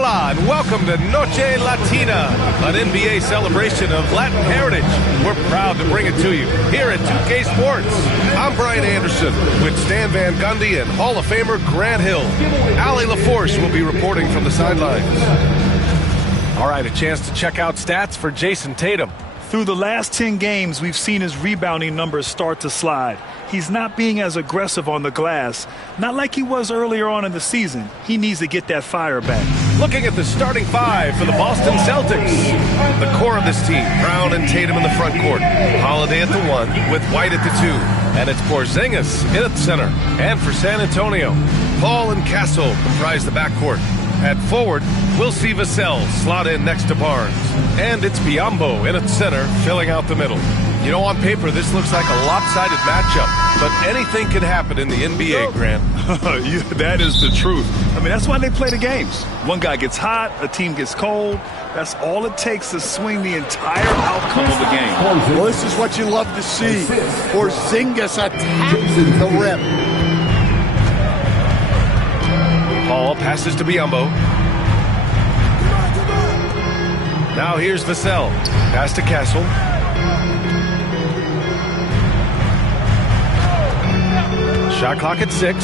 Hola, and welcome to Noche Latina, an NBA celebration of Latin heritage. We're proud to bring it to you here at 2K Sports. I'm Brian Anderson with Stan Van Gundy and Hall of Famer Grant Hill. Allie LaForce will be reporting from the sidelines. All right, a chance to check out stats for Jason Tatum. Through the last 10 games, we've seen his rebounding numbers start to slide. He's not being as aggressive on the glass, not like he was earlier on in the season. He needs to get that fire back. Looking at the starting five for the Boston Celtics. The core of this team, Brown and Tatum in the front court. Holiday at the 1 with White at the 2. And it's Porzingis in at the center. And for San Antonio, Paul and Castle comprise the backcourt. At forward, we'll see Vassell slot in next to Barnes. And it's Biyombo in at center, filling out the middle. You know, on paper, this looks like a lopsided matchup, but anything can happen in the NBA, Grant. Yeah, that is the truth. I mean, that's why they play the games. One guy gets hot, a team gets cold. That's all it takes to swing the entire outcome of a game. Well, this is what you love to see. Porzingis attacks the rim. Paul passes to Biyombo. Now here's Vassell. Pass to Castle. Shot clock at 6.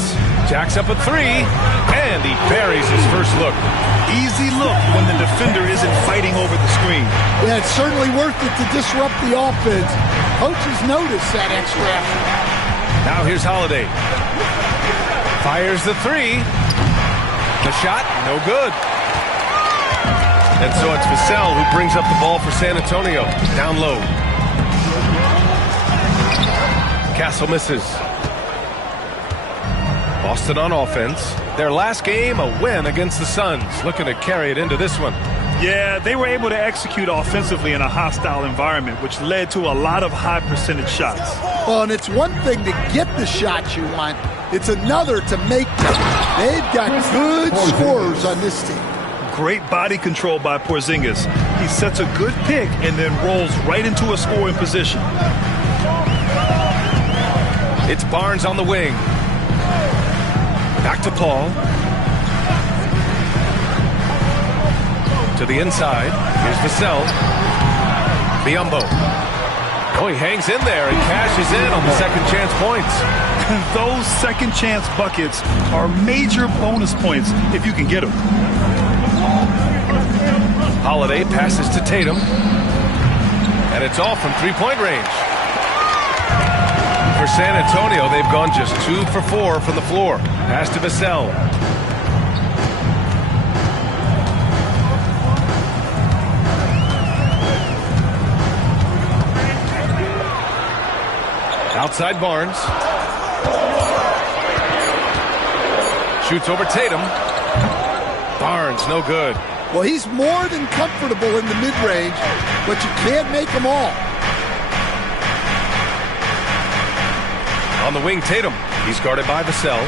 Jacks up at 3. And he buries his first look. Easy look when the defender isn't fighting over the screen. Yeah, it's certainly worth it to disrupt the offense. Coaches notice that extra effort. Now here's Holiday. Fires the 3. The shot, no good. And so it's Vassell who brings up the ball for San Antonio. Down low. Castle misses. Boston on offense. Their last game, a win against the Suns. Looking to carry it into this one. Yeah, they were able to execute offensively in a hostile environment, which led to a lot of high percentage shots. Well, and it's one thing to get the shots you want. It's another to make them. They've got good scorers on this team. Great body control by Porzingis. He sets a good pick and then rolls right into a scoring position. It's Barnes on the wing. Back to Paul. To the inside. Here's Vassell. Biyombo. Oh, he hangs in there and cashes in on the second chance points. Those second chance buckets are major bonus points if you can get them. Holiday passes to Tatum. And it's all from three-point range. For San Antonio, they've gone just 2 for 4 from the floor. Pass to Vassell. Outside Barnes. Shoots over Tatum. Barnes, no good. Well, he's more than comfortable in the mid-range, but you can't make them all. On the wing, Tatum. He's guarded by Vassell.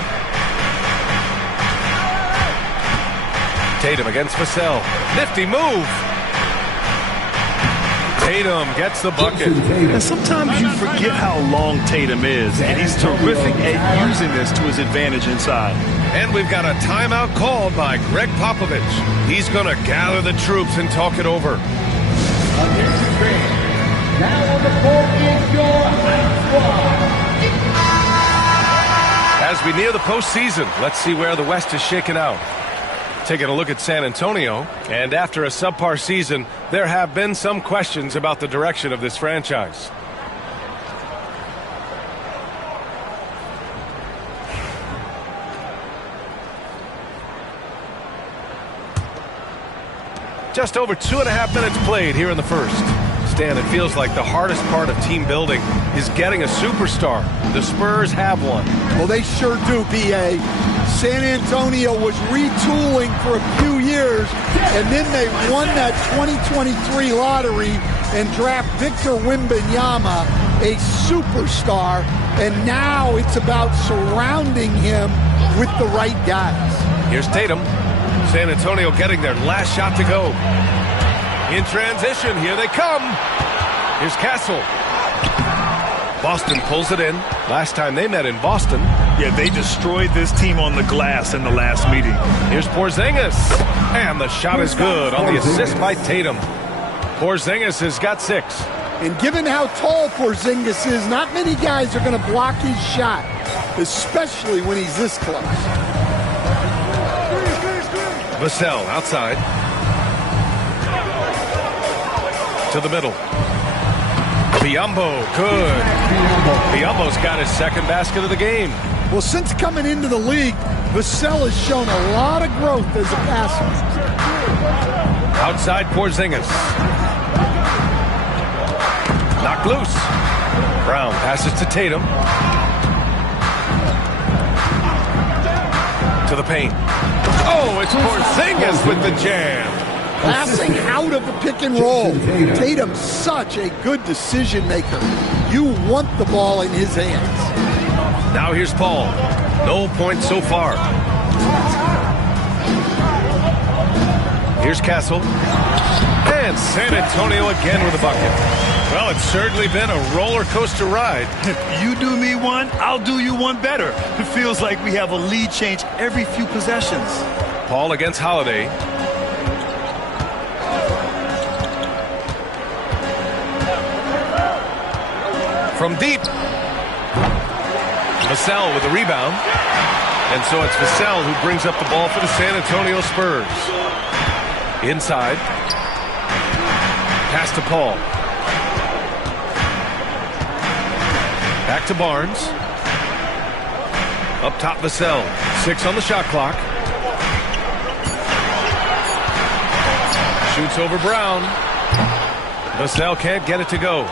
Tatum against Vassell. Nifty move. Tatum gets the bucket. And sometimes you forget how long Tatum is, and he's terrific at using this to his advantage inside. And we've got a timeout called by Greg Popovich. He's going to gather the troops and talk it over. Now on the court is your high squad. As we near the postseason, let's see where the West is shaken out. Taking a look at San Antonio, and after a subpar season, there have been some questions about the direction of this franchise. Just over 2.5 minutes played here in the first. Stan, it feels like the hardest part of team building is getting a superstar. The Spurs have one. Well, they sure do, B.A. San Antonio was retooling for a few years, and then they won that 2023 lottery and draft Victor Wembanyama, a superstar, and now it's about surrounding him with the right guys. Here's Tatum. San Antonio getting their last shot to go. In transition, here they come. Here's Castle. Boston pulls it in. Last time they met in Boston. Yeah, they destroyed this team on the glass in the last meeting. Here's Porzingis. And the shot is good on the assist by Tatum. Porzingis has got 6. And given how tall Porzingis is, not many guys are going to block his shot, especially when he's this close. Vassell outside. To the middle. Biyombo, good. Biyombo's got his second basket of the game. Well, since coming into the league, Vassell has shown a lot of growth as a passer. Outside Porzingis. Knocked loose. Brown passes to Tatum. To the paint. Oh, it's Porzingis with the jam. Passing out of the pick and roll. Tatum's such a good decision maker. You want the ball in his hands. Now here's Paul. No points so far. Here's Castle. And San Antonio again with a bucket. Well, it's certainly been a roller coaster ride. You do me one, I'll do you one better. It feels like we have a lead change every few possessions. Paul against Holiday. From deep. Vassell with the rebound. And so it's Vassell who brings up the ball for the San Antonio Spurs. Inside. Pass to Paul. Back to Barnes. Up top Vassell. 6 on the shot clock. Shoots over Brown. Vassell can't get it to go.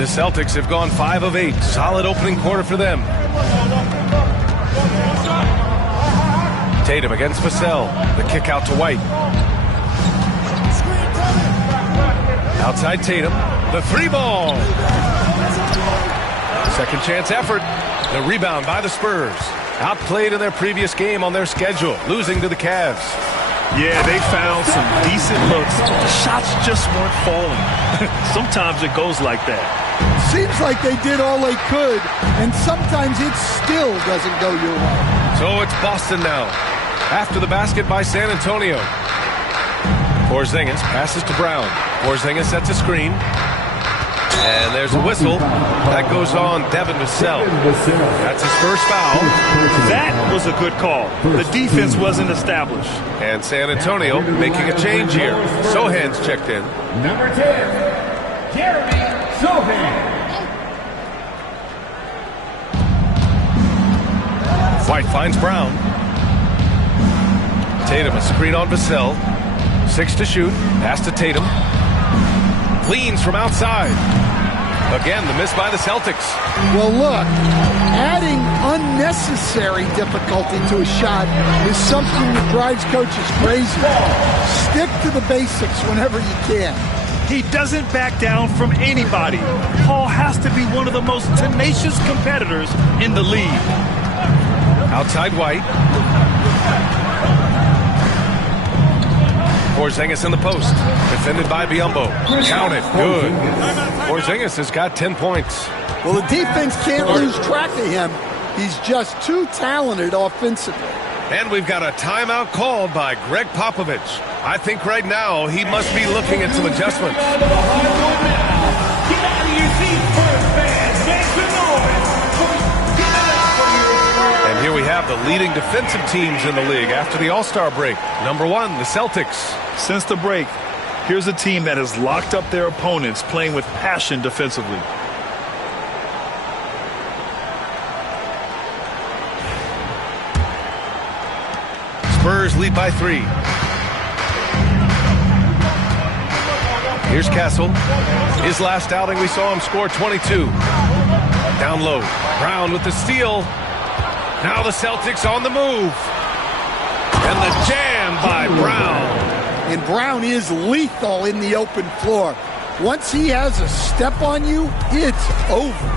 The Celtics have gone 5 of 8. Solid opening quarter for them. Tatum against Vassell. The kick out to White. Outside Tatum. The 3-ball. Second chance effort. The rebound by the Spurs. Outplayed in their previous game on their schedule, losing to the Cavs. Yeah, they found some decent looks. The shots just weren't falling. Sometimes it goes like that. Seems like they did all they could, and sometimes it still doesn't go your way. So it's Boston now. After the basket by San Antonio. Porzingis passes to Brown. Porzingis sets a screen. And there's a whistle. That goes on Devin Vassell. That's his first foul. That was a good call. The defense wasn't established. And San Antonio making a change here. Sohan's checked in. Number 10, Jeremy Sohan. White finds Brown. Tatum a screen on Vassell. 6 to shoot. Pass to Tatum. Cleans from outside. Again, the miss by the Celtics. Well, look, adding unnecessary difficulty to a shot is something that drives coaches crazy. Stick to the basics whenever you can. He doesn't back down from anybody. Paul has to be one of the most tenacious competitors in the league. Outside White. Porzingis in the post. Defended by Biyombo. Count it. Good. Porzingis has got 10 points. Well, the defense can't lose track of him. He's just too talented offensively. And we've got a timeout called by Greg Popovich. I think right now he must be looking at some adjustments. Get out of your seats, Spurs fans. Make some noise. And here we have the leading defensive teams in the league after the All-Star break. Number 1, the Celtics. Since the break, here's a team that has locked up their opponents, playing with passion defensively. Spurs lead by 3. Here's Castle. His last outing, we saw him score 22. Down low. Brown with the steal. Now the Celtics on the move. And the jam by Brown. And Brown is lethal in the open floor. Once he has a step on you, it's over.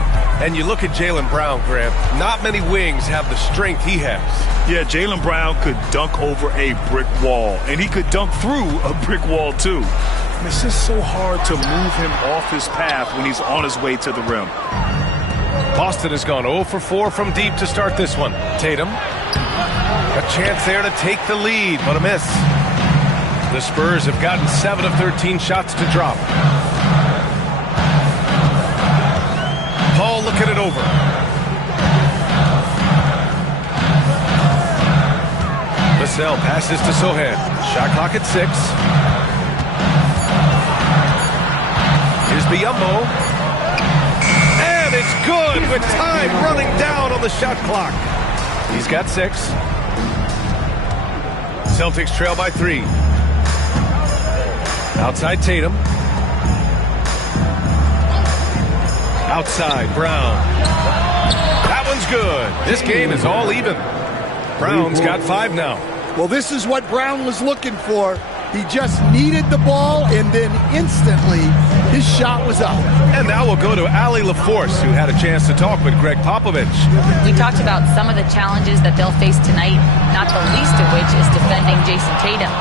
And you look at Jaylen Brown, Graham. Not many wings have the strength he has. Yeah, Jaylen Brown could dunk over a brick wall, and he could dunk through a brick wall, too. It's just so hard to move him off his path when he's on his way to the rim. Boston has gone 0 for 4 from deep to start this one. Tatum, a chance there to take the lead, but a miss. The Spurs have gotten 7 of 13 shots to drop. Paul looking it over. Vassell passes to Sohan. Shot clock at 6. Here's Biyombo. And it's good with time running down on the shot clock. He's got 6. Celtics trail by 3. Outside Tatum. Outside Brown. That one's good. This game is all even. Brown's got 5 now. Well, this is what Brown was looking for. He just needed the ball, and then instantly his shot was up. And now we'll go to Allie LaForce, who had a chance to talk with Greg Popovich. We talked about some of the challenges that they'll face tonight, not the least of which is defending Jason Tatum.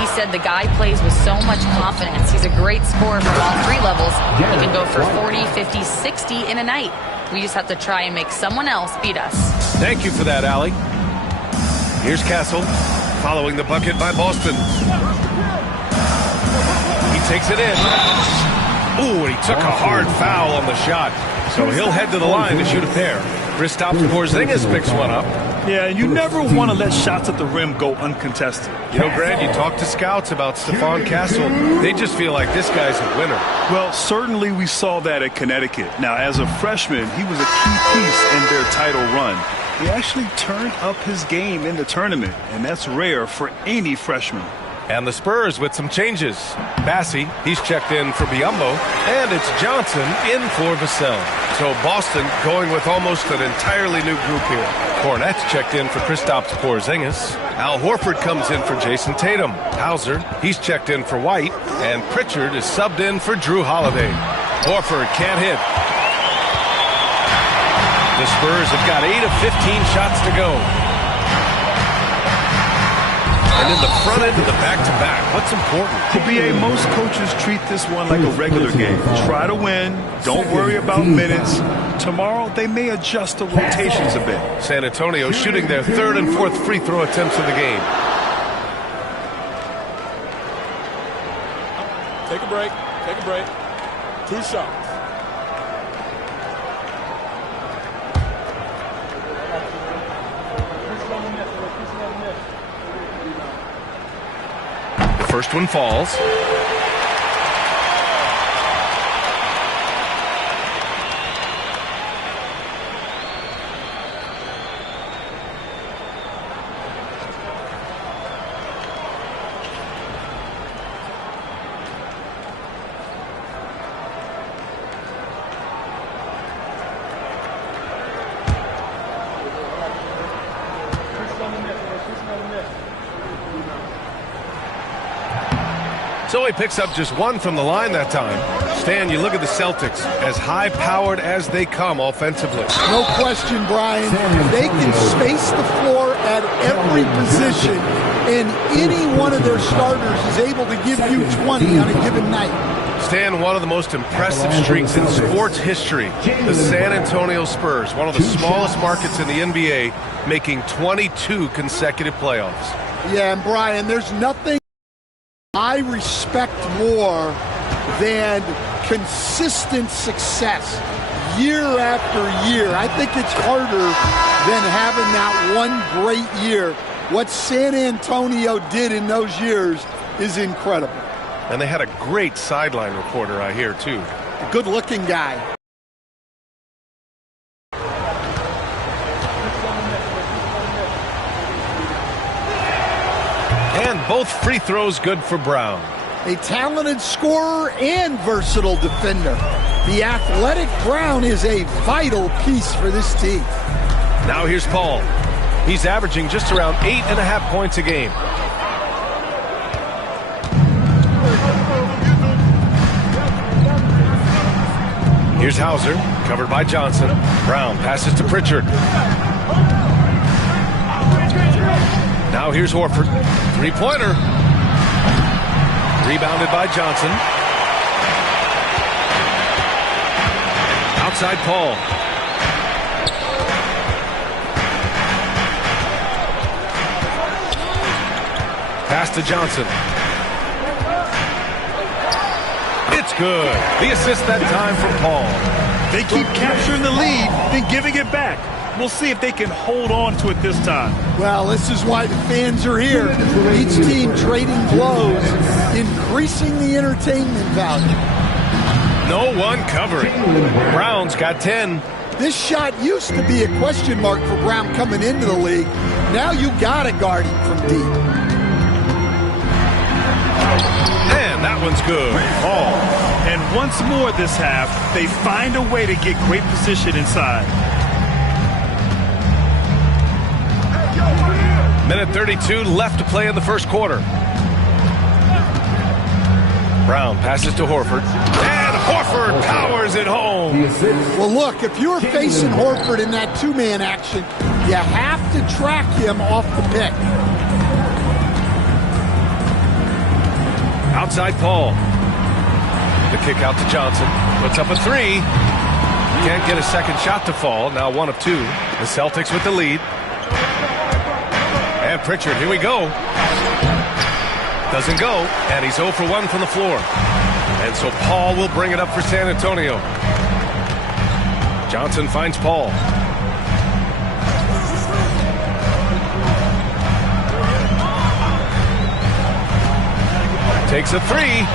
He said the guy plays with so much confidence. He's a great scorer from all 3 levels. He can go for 40, 50, 60 in a night. We just have to try and make someone else beat us. Thank you for that, Allie. Here's Castle, following the bucket by Boston. He takes it in. Ooh, and he took a hard foul on the shot. So he'll head to the line to shoot a pair. Kristaps Porzingis picks one up. Yeah, you never want to let shots at the rim go uncontested. You know, Grant, you talk to scouts about Stephon Castle. They just feel like this guy's a winner. Well, certainly we saw that at Connecticut. Now, as a freshman, he was a key piece in their title run. He actually turned up his game in the tournament, and that's rare for any freshman. And the Spurs with some changes. Bassey, he's checked in for Biyombo, and it's Johnson in for Vassell. So Boston going with almost an entirely new group here. Cornette's checked in for Kristaps Porzingis. Al Horford comes in for Jason Tatum. Hauser, he's checked in for White, and Pritchard is subbed in for Drew Holiday. Horford can't hit. The Spurs have got 8 of 15 shots to go. And in the front end of the back-to-back, what's important? To BA, most coaches treat this one like a regular game. Try to win. Don't worry about minutes. Tomorrow, they may adjust the rotations a bit. San Antonio shooting their 3rd and 4th free throw attempts of the game. Take a break. Take a break. 2 shots. First one falls. So he picks up just 1 from the line that time. Stan, you look at the Celtics, as high-powered as they come offensively. No question, Brian. They can space the floor at every position, and any one of their starters is able to give you 20 on a given night. Stan, one of the most impressive streaks in sports history, the San Antonio Spurs, one of the smallest markets in the NBA, making 22 consecutive playoffs. Yeah, and Brian, there's nothing I respect more than consistent success year after year. I think it's harder than having that one great year. What San Antonio did in those years is incredible. And they had a great sideline reporter, I hear, too. A good-looking guy. And both free throws good for Brown. A talented scorer and versatile defender. The athletic Brown is a vital piece for this team. Now here's Paul. He's averaging just around 8.5 points a game. Here's Hauser, covered by Johnson. Brown passes to Pritchard. Now here's Horford. Three-pointer. Rebounded by Johnson. Outside Paul. Pass to Johnson. It's good. The assist that time from Paul. They keep capturing the lead, then giving it back. We'll see if they can hold on to it this time. Well, this is why the fans are here. Each team trading blows, increasing the entertainment value. No one covering. Brown's got 10. This shot used to be a question mark for Brown coming into the league. Now you got to guard him from deep. And that one's good. Paul. And once more this half, they find a way to get great position inside. Minute 32 left to play in the first quarter. Brown passes to Horford. And Horford powers it home. Well, look, if you're facing Horford in that two-man action, you have to track him off the pick. Outside Paul. The kick out to Johnson. Puts up a three. Can't get a second shot to fall. Now 1 of 2. The Celtics with the lead. And Pritchard, here we go. Doesn't go, and he's 0 for 1 from the floor. And so Paul will bring it up for San Antonio. Johnson finds Paul. Takes a three.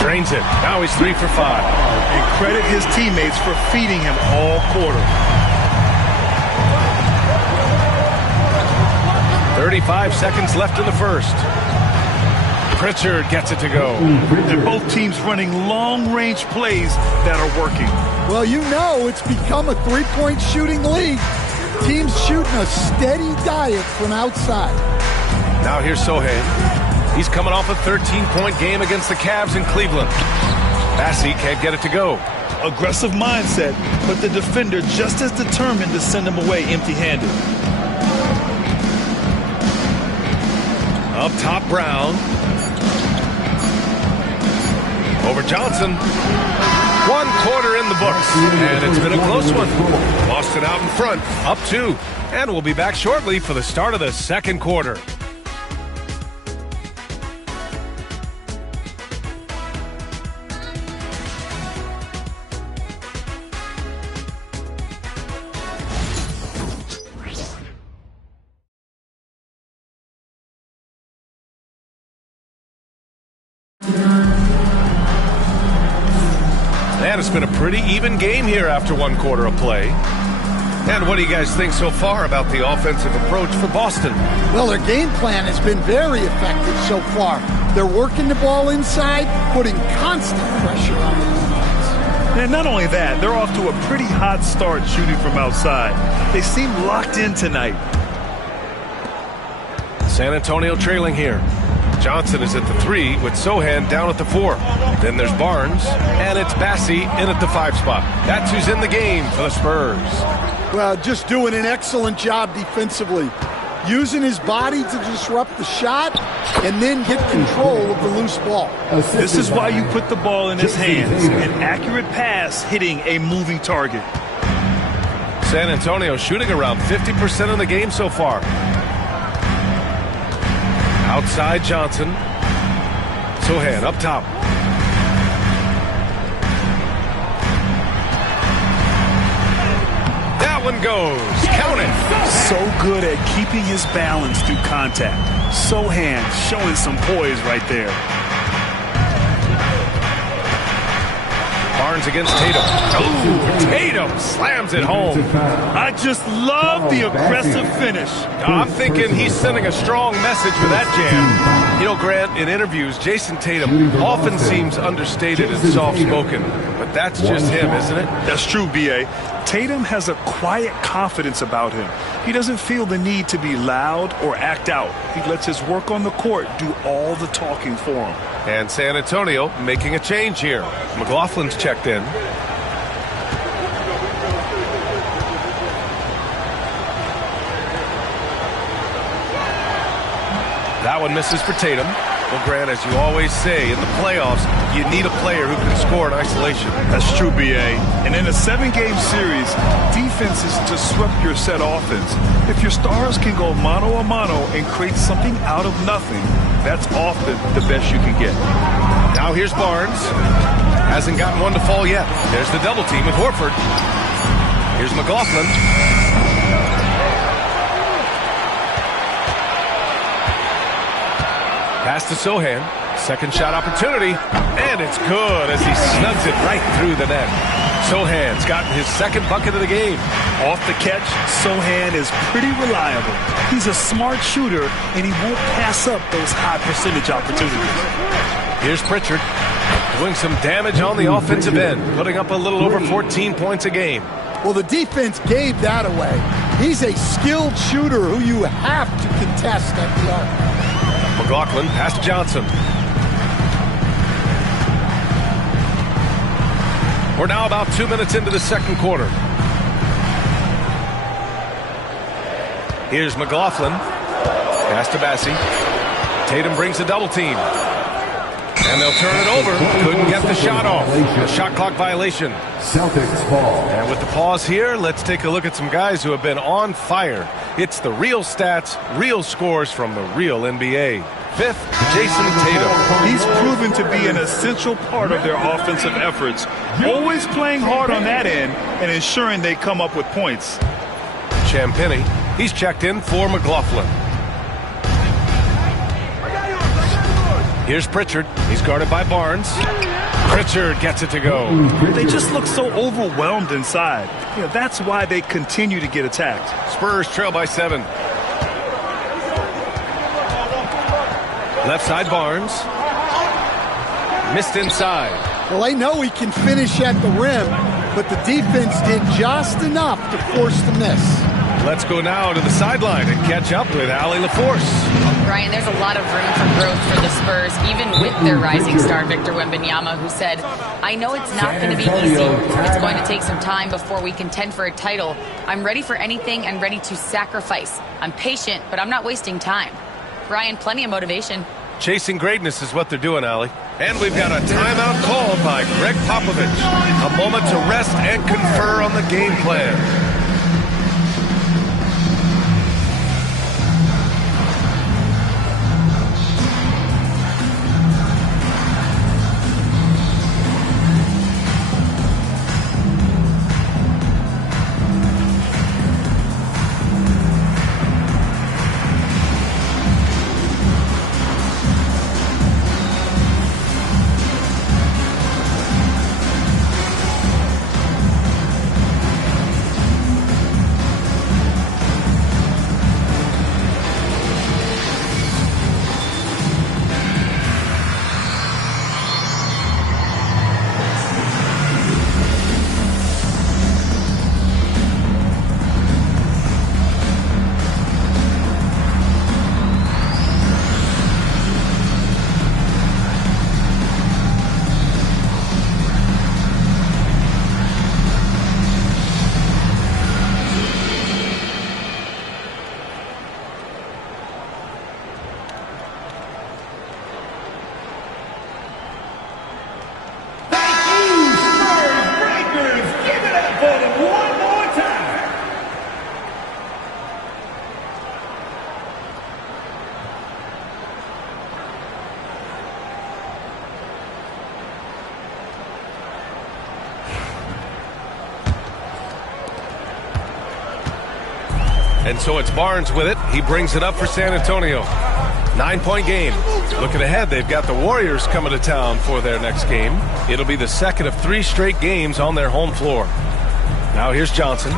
Drains it. Now he's 3 for 5. And credit his teammates for feeding him all quarter. 35 seconds left in the first. Pritchard gets it to go. And both teams running long-range plays that are working. Well, you know it's become a three-point shooting league. Teams shooting a steady diet from outside. Now here's Sohan. He's coming off a 13-point game against the Cavs in Cleveland. Bassey can't get it to go. Aggressive mindset, but the defender just as determined to send him away empty-handed. Up top, Brown. Over Johnson. 1 quarter in the books, and it's been a close one. Boston out in front, up 2. And we'll be back shortly for the start of the second quarter. And it's been a pretty even game here after 1 quarter of play. And what do you guys think so far about the offensive approach for Boston? Well, their game plan has been very effective so far. They're working the ball inside, putting constant pressure on the defense. And not only that, they're off to a pretty hot start shooting from outside. They seem locked in tonight. San Antonio trailing here. Johnson is at the 3 with Sohan down at the 4. Then there's Barnes, and it's Bassey in at the 5 spot. That's who's in the game for the Spurs. Well, just doing an excellent job defensively. Using his body to disrupt the shot and then get control of the loose ball. This is why you put the ball in his hands. An accurate pass hitting a moving target. San Antonio shooting around 50% of the game so far. Outside Johnson. Sohan up top. That one goes. Count it. So good at keeping his balance through contact. Sohan showing some poise right there. Barnes against Tatum. Oh, Tatum slams it home. I just love the aggressive finish. I'm thinking he's sending a strong message with that jam. You know, Grant, in interviews, Jason Tatum often seems understated and soft-spoken, but that's just him, isn't it? That's true, B.A. Tatum has a quiet confidence about him. He doesn't feel the need to be loud or act out. He lets his work on the court do all the talking for him. And San Antonio making a change here. McLaughlin's checked in. That one misses for Tatum. Well, Grant, as you always say, in the playoffs, you need a player who can score in isolation. That's true, B.A. And in a 7-game series, defense is disrupt your set offense. If your stars can go mano-a-mano and create something out of nothing, that's often the best you can get. Now here's Barnes. Hasn't gotten one to fall yet. There's the double team with Horford. Here's McLaughlin. Pass to Sohan. Second shot opportunity. And it's good as he snugs it right through the net. Sohan's gotten his second bucket of the game. Off the catch, Sohan is pretty reliable. He's a smart shooter, and he won't pass up those high percentage opportunities. Here's Pritchard doing some damage on the offensive end, putting up a little over 14 points a game. Well, the defense gave that away. He's a skilled shooter who you have to contest at the arc. McLaughlin past Johnson. We're now about 2 minutes into the second quarter. Here's McLaughlin. Pass to Bassi. Tatum brings a double team. And they'll turn it over. Couldn't get the shot off. A shot clock violation. Celtics ball. And with the pause here, let's take a look at some guys who have been on fire. It's the real stats, real scores from the real NBA. Fifth, Jason Tatum. He's proven to be an essential part of their offensive efforts, always playing hard on that end and ensuring they come up with points. Champagny, he's checked in for McLaughlin. Here's Pritchard. He's guarded by Barnes. Pritchard gets it to go. They just look so overwhelmed inside. You know, that's why they continue to get attacked. Spurs trail by 7. Left side Barnes. Missed inside. Well, they know he can finish at the rim, but the defense did just enough to force the miss. Let's go now to the sideline and catch up with Allie LaForce. Brian, there's a lot of room for growth for the Spurs, even with their rising star, Victor Wembanyama, who said, I know it's not going to be easy. It's going to take some time before we contend for a title. I'm ready for anything and ready to sacrifice. I'm patient, but I'm not wasting time. Brian, plenty of motivation. Chasing greatness is what they're doing, Allie. And we've got a timeout called by Greg Popovich. A moment to rest and confer on the game plan. And so it's Barnes with it. He brings it up for San Antonio. 9-point game. Looking ahead, they've got the Warriors coming to town for their next game. It'll be the second of 3 straight games on their home floor. Now here's Johnson.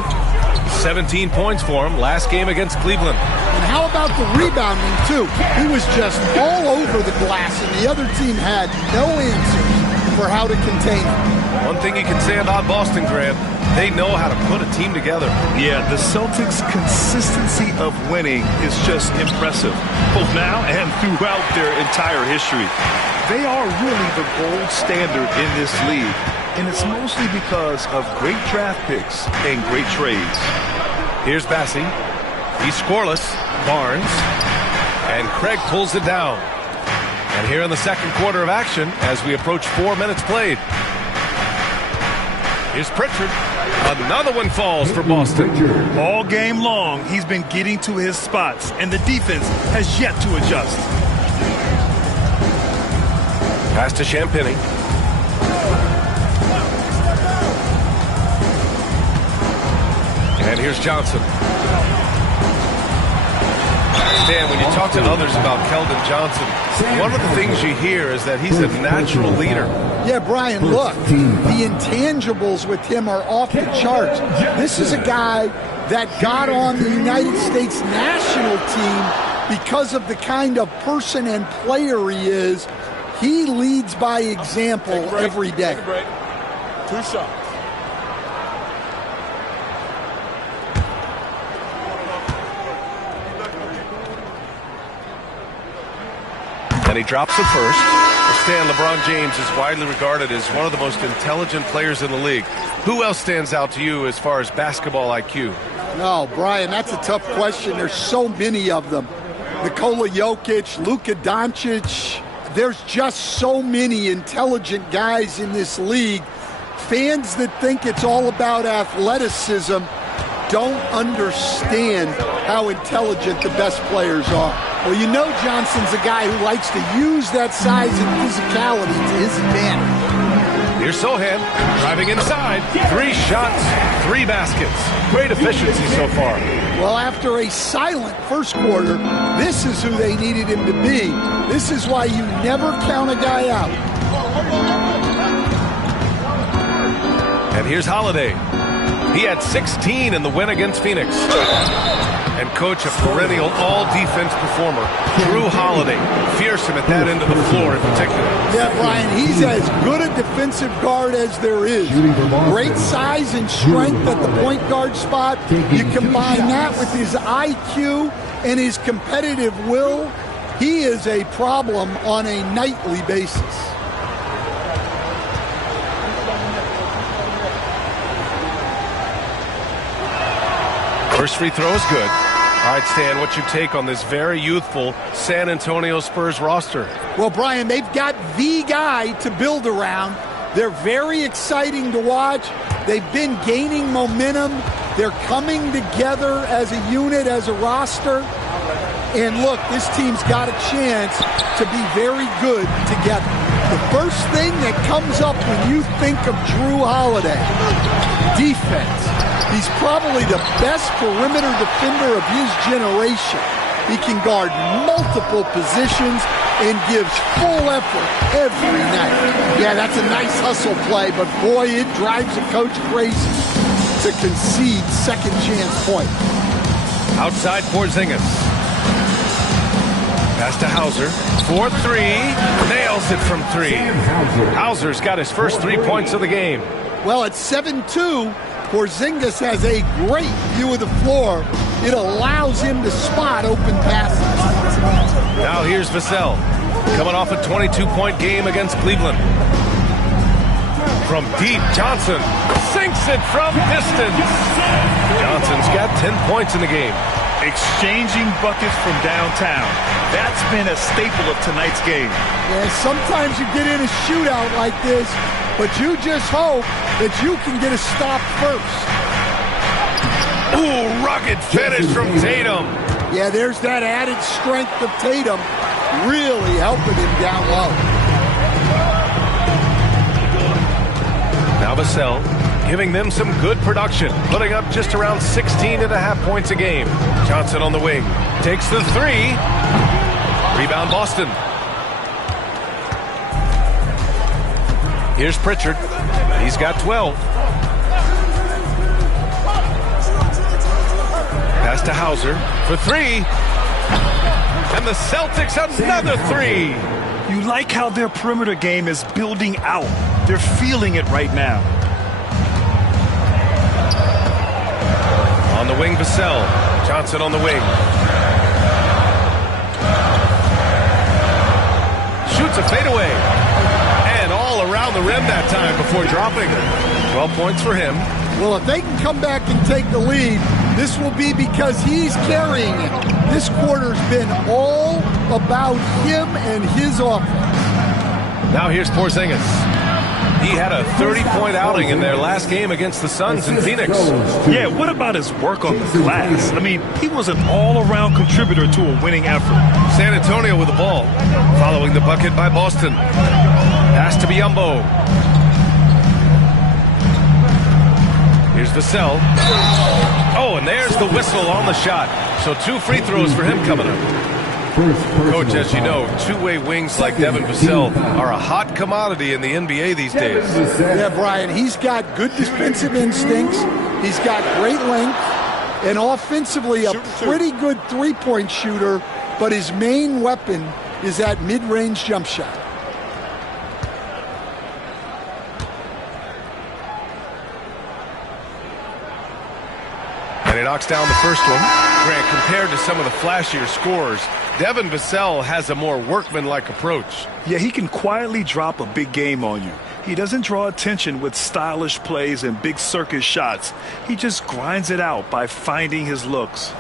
17 points for him last game against Cleveland. And how about the rebounding, too? He was just all over the glass, and the other team had no answers for how to contain him. One thing you can say about Boston, Grant, they know how to put a team together. Yeah, the Celtics' consistency of winning is just impressive, both now and throughout their entire history. They are really the gold standard in this league, and it's mostly because of great draft picks and great trades. Here's Bassi. He's scoreless. Barnes. And Craig pulls it down. And here in the second quarter of action, as we approach 4 minutes played. Here's Pritchard. Another one falls for Boston. All game long, he's been getting to his spots, and the defense has yet to adjust. Pass to Champagny. And here's Johnson. Dan, when you talk to others about Keldon Johnson, one of the things you hear is that he's a natural leader. Yeah, Brian, look, the intangibles with him are off the charts. This is a guy that got on the United States national team because of the kind of person and player he is. He leads by example every day. 2 shots. And he drops the first. Stan, LeBron James is widely regarded as one of the most intelligent players in the league. Who else stands out to you as far as basketball IQ? No, Brian, that's a tough question. There's so many of them. Nikola Jokic, Luka Doncic. There's just so many intelligent guys in this league. Fans that think it's all about athleticism don't understand how intelligent the best players are. Well, you know Johnson's a guy who likes to use that size and physicality to his advantage. Here's Sohan driving inside. 3 shots, 3 baskets. Great efficiency so far. Well, after a silent first quarter, this is who they needed him to be. This is why you never count a guy out. And here's Holiday. He had 16 in the win against Phoenix. And coach, a perennial all-defense performer, Drew Holiday, fearsome at that end of the floor in particular. Yeah, Brian, he's as good a defensive guard as there is. Great size and strength at the point guard spot. You combine that with his IQ and his competitive will, he is a problem on a nightly basis. First free throw is good. All right, Stan, what's your take on this very youthful San Antonio Spurs roster? Well, Brian, they've got the guy to build around. They're very exciting to watch. They've been gaining momentum. They're coming together as a unit, as a roster. And look, this team's got a chance to be very good together. The first thing that comes up when you think of Drew Holiday, defense. He's probably the best perimeter defender of his generation. He can guard multiple positions and gives full effort every night. Yeah, that's a nice hustle play, but boy, it drives a coach crazy to concede second chance point. Outside Porzingis. Pass to Hauser. 4-3. Nails it from 3. Hauser's got his first 3 points of the game. Well, at 7-2, Porzingis has a great view of the floor. It allows him to spot open passes. Now here's Vassell, coming off a 22-point game against Cleveland. From deep, Johnson sinks it from distance. Johnson's got 10 points in the game. Exchanging buckets from downtown. That's been a staple of tonight's game. Yeah, sometimes you get in a shootout like this, but you just hope that you can get a stop first. Ooh, rugged finish from Tatum. Yeah, there's that added strength of Tatum really helping him down low. Now Vassell giving them some good production, putting up just around 16.5 points a game. Johnson on the wing, takes the 3. Rebound Boston. Here's Pritchard. He's got 12. Pass to Hauser for 3. And the Celtics another 3. You like how their perimeter game is building out. They're feeling it right now. On the wing, Vassell. Johnson on the wing. Shoots a fadeaway. And all around the rim that time before dropping. 12 points for him. Well, if they can come back and take the lead, this will be because he's carrying it. This quarter's been all about him and his offense. Now here's Porzingis. He had a 30-point outing in their last game against the Suns in Phoenix. Yeah, what about his work on the glass? I mean, he was an all-around contributor to a winning effort. San Antonio with the ball, following the bucket by Boston. Pass to Biyombo. Here's Vassell. Oh, and there's the whistle on the shot. So 2 free throws for him coming up. Coach, as you know, two-way wings like Devin Vassell are a hot commodity in the NBA these days. Yeah, Brian, he's got good defensive instincts. He's got great length. And offensively, a pretty good three-point shooter. But his main weapon is that mid-range jump shot. And he knocks down the first one. Grant, compared to some of the flashier scorers, Devin Vassell has a more workmanlike approach. Yeah, he can quietly drop a big game on you. He doesn't draw attention with stylish plays and big circus shots. He just grinds it out by finding his looks.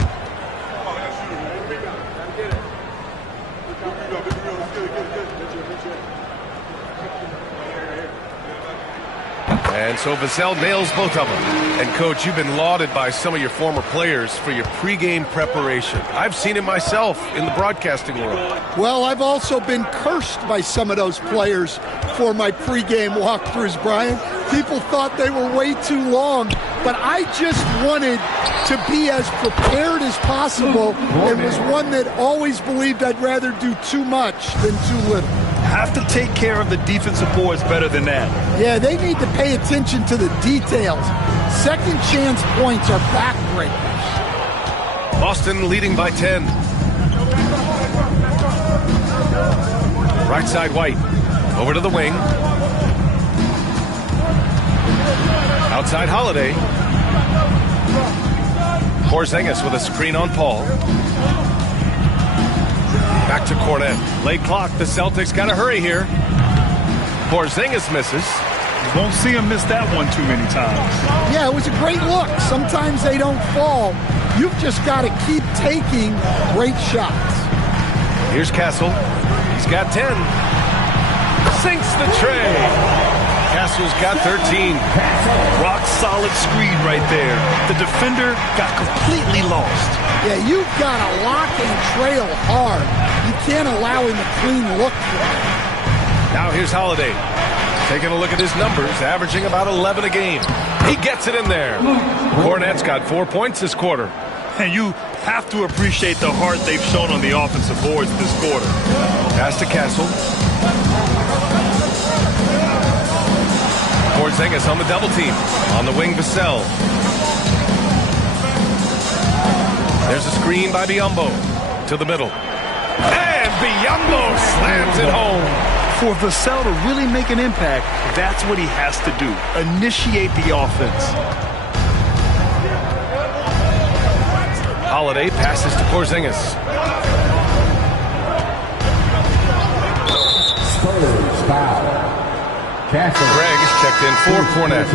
And so Vassell nails both of them. And, Coach, you've been lauded by some of your former players for your pregame preparation. I've seen it myself in the broadcasting world. Well, I've also been cursed by some of those players for my pregame walkthroughs, Brian. People thought they were way too long, but I just wanted to be as prepared as possible and was one that always believed I'd rather do too much than too little. Have to take care of the defensive boards better than that. Yeah, they need to pay attention to the details. Second chance points are backbreakers. Boston leading by 10. Right side White. Over to the wing. Outside Holiday. Porzingis with a screen on Paul. Back to Cornet. Late clock. The Celtics got to hurry here. Porzingis misses. You won't see him miss that one too many times. Yeah, it was a great look. Sometimes they don't fall. You've just got to keep taking great shots. Here's Castle. He's got 10. Sinks the tray. Castle's got 13. Rock solid screen right there. The defender got completely lost. Yeah, you've got to lock and trail hard. You can't allow him a clean look for it. Now here's Holiday. Taking a look at his numbers, averaging about 11 a game. He gets it in there. Cornet's got 4 points this quarter. And you have to appreciate the heart they've shown on the offensive boards this quarter. Pass to Castle. Porzingis on the double team. On the wing, Vassell. There's a screen by Biyombo. To the middle. And Biyombo slams it home. For Vassell to really make an impact, that's what he has to do. Initiate the offense. Holiday passes to Porzingis. Spurs foul. Greg is checked in for Cornet.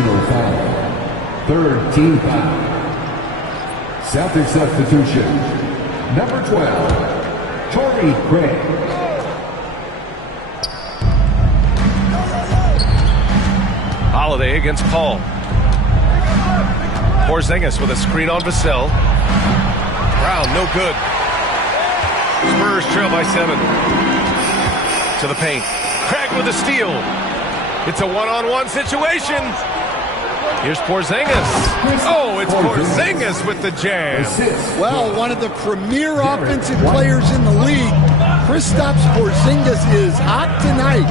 Third team foul. Celtics substitution. Number 12, Torrey Craig. Holiday against Paul. Porzingis with a screen on Vassell. Brown, no good. Spurs trail by 7. To the paint. Craig with a steal. It's a one-on-one situation. Here's Porzingis. Oh, it's Porzingis with the jam. Well, one of the premier offensive players in the league, Kristaps Porzingis, is hot tonight,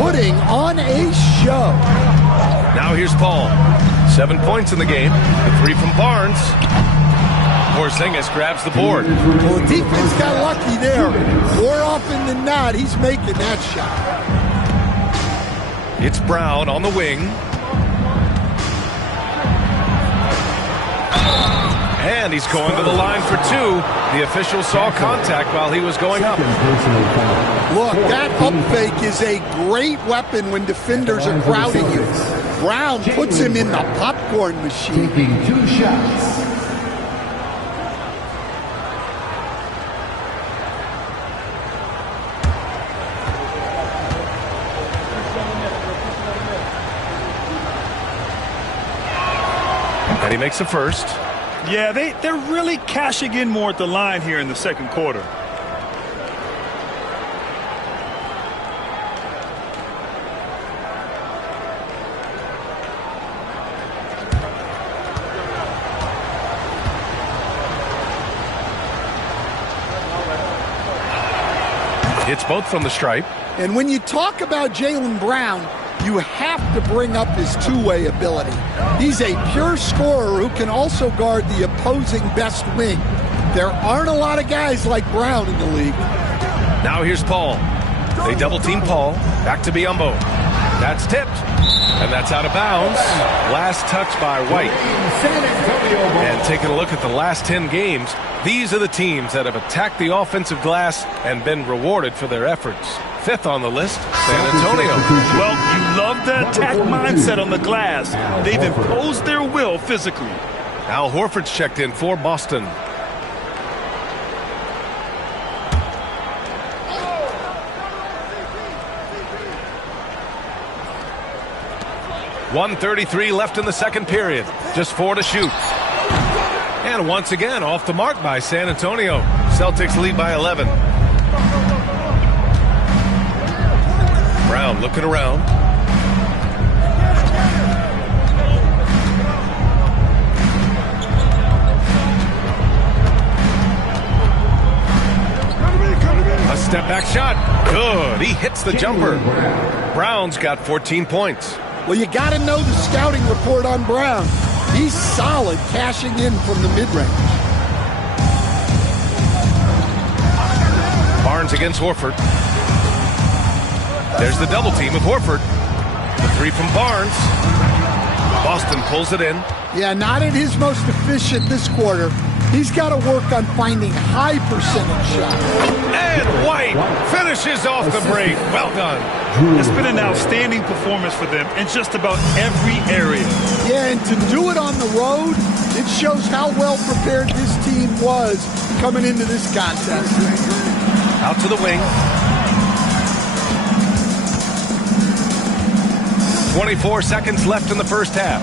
putting on a show. Now here's Paul. 7 points in the game. The 3 from Barnes. Porzingis grabs the board. Well, the defense got lucky there. More often than not, he's making that shot. It's Brown on the wing. And he's going to the line for 2. The official saw contact while he was going up. Look, that up fake is a great weapon when defenders are crowding you. Brown puts him in the popcorn machine. Taking 2 shots. And he makes the first. Yeah, they're really cashing in more at the line here in the second quarter. Hits both from the stripe. And when you talk about Jaylen Brown, you have to bring up his two-way ability. He's a pure scorer who can also guard the opposing best wing. There aren't a lot of guys like Brown in the league. Now here's Paul. They double-team Paul. Back to Biyombo. That's tipped. And that's out of bounds. Last touch by White. And taking a look at the last 10 games, these are the teams that have attacked the offensive glass and been rewarded for their efforts. 5th on the list, San Antonio. Well, you love the attack mindset on the glass. They've imposed their will physically. Al Horford's checked in for Boston. .133 left in the second period. Just 4 to shoot. And once again, off the mark by San Antonio. Celtics lead by 11. Brown looking around. A step back shot. Good. He hits the jumper. Brown's got 14 points. Well, you got to know the scouting report on Brown. He's solid cashing in from the mid-range. Barnes against Horford. There's the double team with Horford. The 3 from Barnes. Boston pulls it in. Yeah, not at his most efficient this quarter. He's got to work on finding high percentage shots. And White finishes off the break. Well done. It's been an outstanding performance for them in just about every area. Yeah, and to do it on the road, it shows how well prepared this team was coming into this contest. Out to the wing. 24 seconds left in the first half.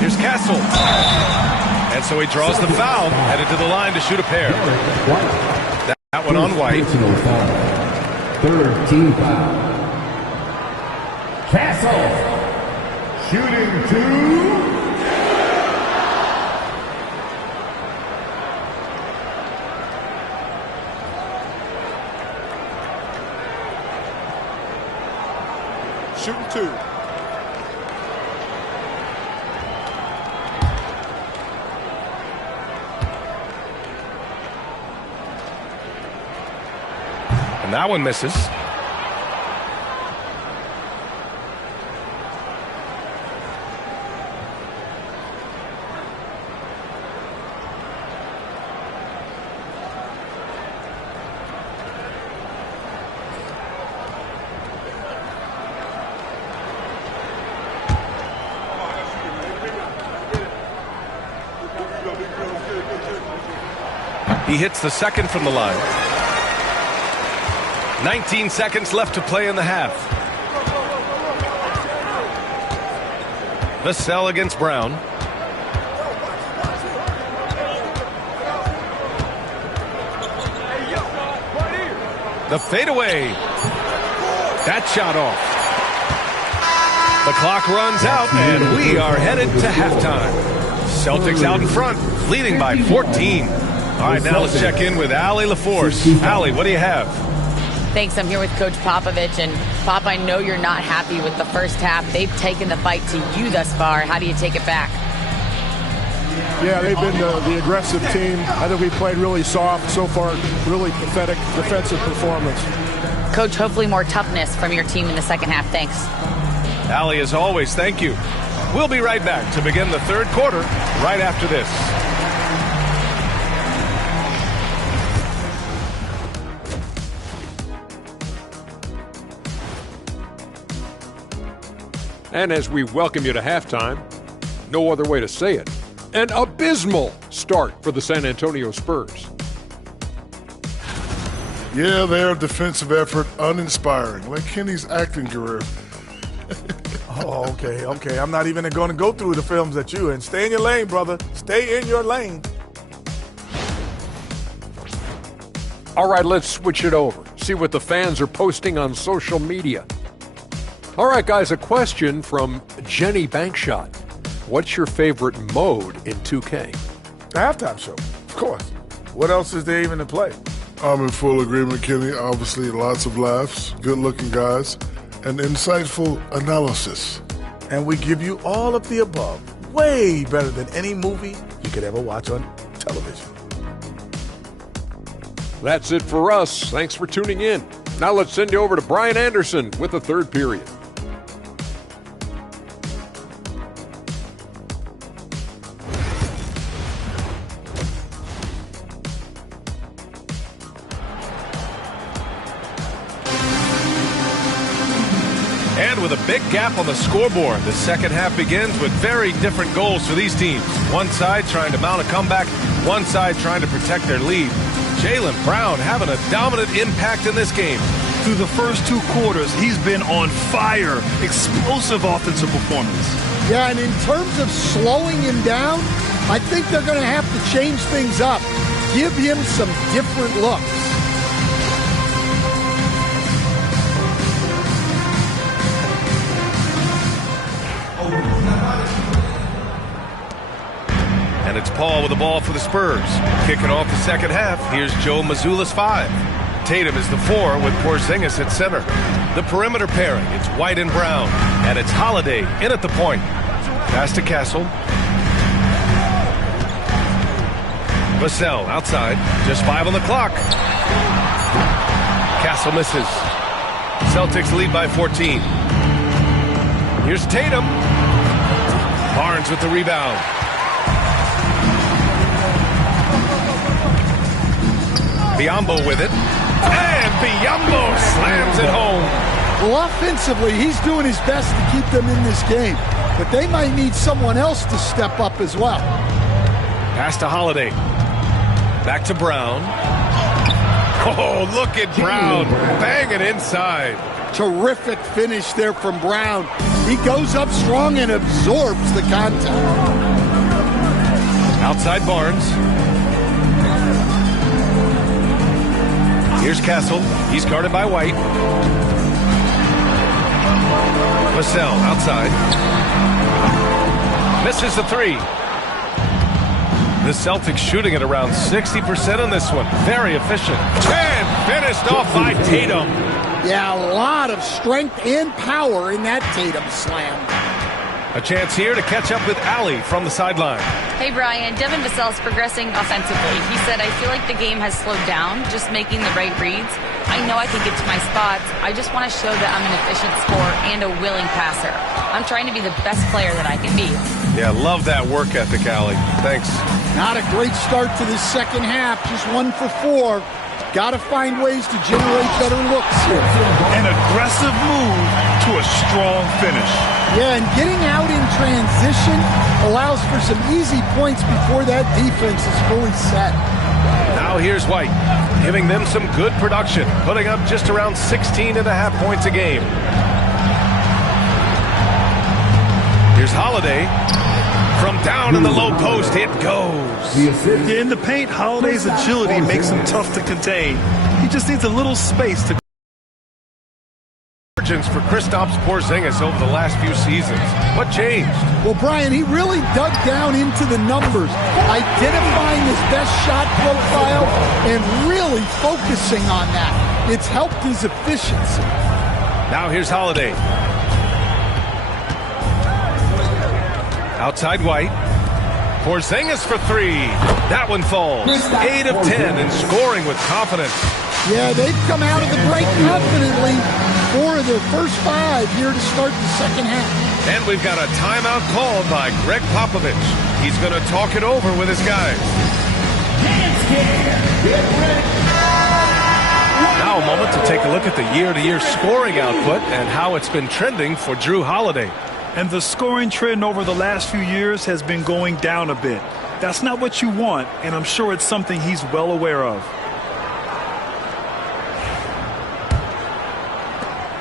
Here's Castle. And so he draws the foul, headed to the line to shoot a pair. That one on White. Third team foul. Castle. Shooting 2. Shooting 2. And that one misses. He hits the second from the line. 19 seconds left to play in the half. Vassell against Brown. The fadeaway. That shot off. The clock runs out, and we are headed to halftime. Celtics out in front, leading by 14. All right, now let's check in with Allie LaForce. Allie, what do you have? Thanks. I'm here with Coach Popovich. And, Pop, I know you're not happy with the first half. They've taken the fight to you thus far. How do you take it back? Yeah, they've been the aggressive team. I think we played really soft so far. Really pathetic defensive performance. Coach, hopefully more toughness from your team in the second half. Thanks. Allie, as always, thank you. We'll be right back to begin the third quarter right after this. And as we welcome you to halftime, no other way to say it, an abysmal start for the San Antonio Spurs. Yeah, their defensive effort uninspiring, like Kenny's acting career. Oh, okay. I'm not even going to go through the films that you in. Stay in your lane, brother. Stay in your lane. All right, let's switch it over. See what the fans are posting on social media. All right, guys, a question from Jenny Bankshot. What's your favorite mode in 2K? The halftime show, of course. What else is there even to play? I'm in full agreement, Kenny. Obviously, lots of laughs, good-looking guys, and insightful analysis. And we give you all of the above. Way better than any movie you could ever watch on television. That's it for us. Thanks for tuning in. Now let's send you over to Brian Anderson with the third period. And with a big gap on the scoreboard, the second half begins with very different goals for these teams. One side trying to mount a comeback, one side trying to protect their lead. Jaylen Brown having a dominant impact in this game. Through the first 2 quarters, he's been on fire. Explosive offensive performance. Yeah, and in terms of slowing him down, I think they're going to have to change things up. Give him some different looks. And it's Paul with the ball for the Spurs. Kicking off the second half, here's Joe Mazzulla's 5. Tatum is the 4 with Porzingis at center. The perimeter pairing, it's White and Brown. And it's Holiday in at the point. Pass to Castle. Vassell outside, just 5 on the clock. Castle misses. Celtics lead by 14. Here's Tatum. Barnes with the rebound. Biyombo with it. And Biyombo slams it home. Well, offensively, he's doing his best to keep them in this game. But they might need someone else to step up as well. Pass to Holiday. Back to Brown. Oh, look at Brown. Banging inside. Terrific finish there from Brown. He goes up strong and absorbs the contact. Outside Barnes. Here's Castle. He's guarded by White. Vassell outside. Misses the 3. The Celtics shooting at around 60% on this one. Very efficient. And finished off by Tatum. Yeah, a lot of strength and power in that Tatum slam. A chance here to catch up with Allie from the sideline. Hey, Brian. Devin Vassell's progressing offensively. He said, I feel like the game has slowed down, just making the right reads. I know I can get to my spots. I just want to show that I'm an efficient scorer and a willing passer. I'm trying to be the best player that I can be. Yeah, love that work ethic, Allie. Thanks. Not a great start to this second half. Just 1 for 4. Got to find ways to generate better looks here. An aggressive move to a strong finish. Yeah, and getting out in transition allows for some easy points before that defense is fully set. Now here's White, giving them some good production, putting up just around 16.5 points a game. Here's Holiday. From down in the low post, it goes. In the paint, Holiday's agility makes him tough to contain. He just needs a little space to. For Kristaps Porzingis over the last few seasons. What changed? Well, Brian, he really dug down into the numbers, identifying his best shot profile and really focusing on that. It's helped his efficiency. Now here's Holiday. Outside White. Porzingis for 3. That one falls. 8 of 10 and scoring with confidence. Yeah, they've come out of the break confidently. 4 of their first 5 here to start the second half. And we've got a timeout called by Greg Popovich. He's going to talk it over with his guys. Now a moment to take a look at the year-to-year scoring output and how it's been trending for Drew Holiday. And the scoring trend over the last few years has been going down a bit. That's not what you want, and I'm sure it's something he's well aware of.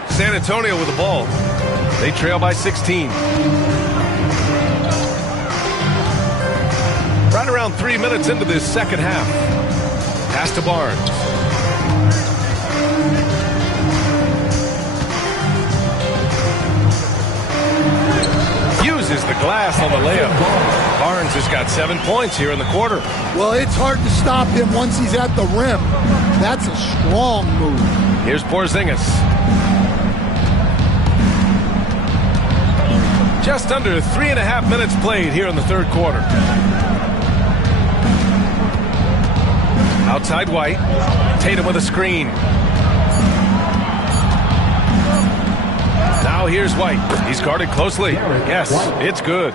San Antonio with the ball. They trail by 16. Right around 3 minutes into this second half. Pass to Barnes. Uses the glass on the layup. Barnes has got 7 points here in the quarter. Well, it's hard to stop him once he's at the rim. That's a strong move. Here's Porzingis. Just under 3.5 minutes played here in the third quarter. Outside White. Tatum with a screen. Now here's White. He's guarded closely. Yes, it's good.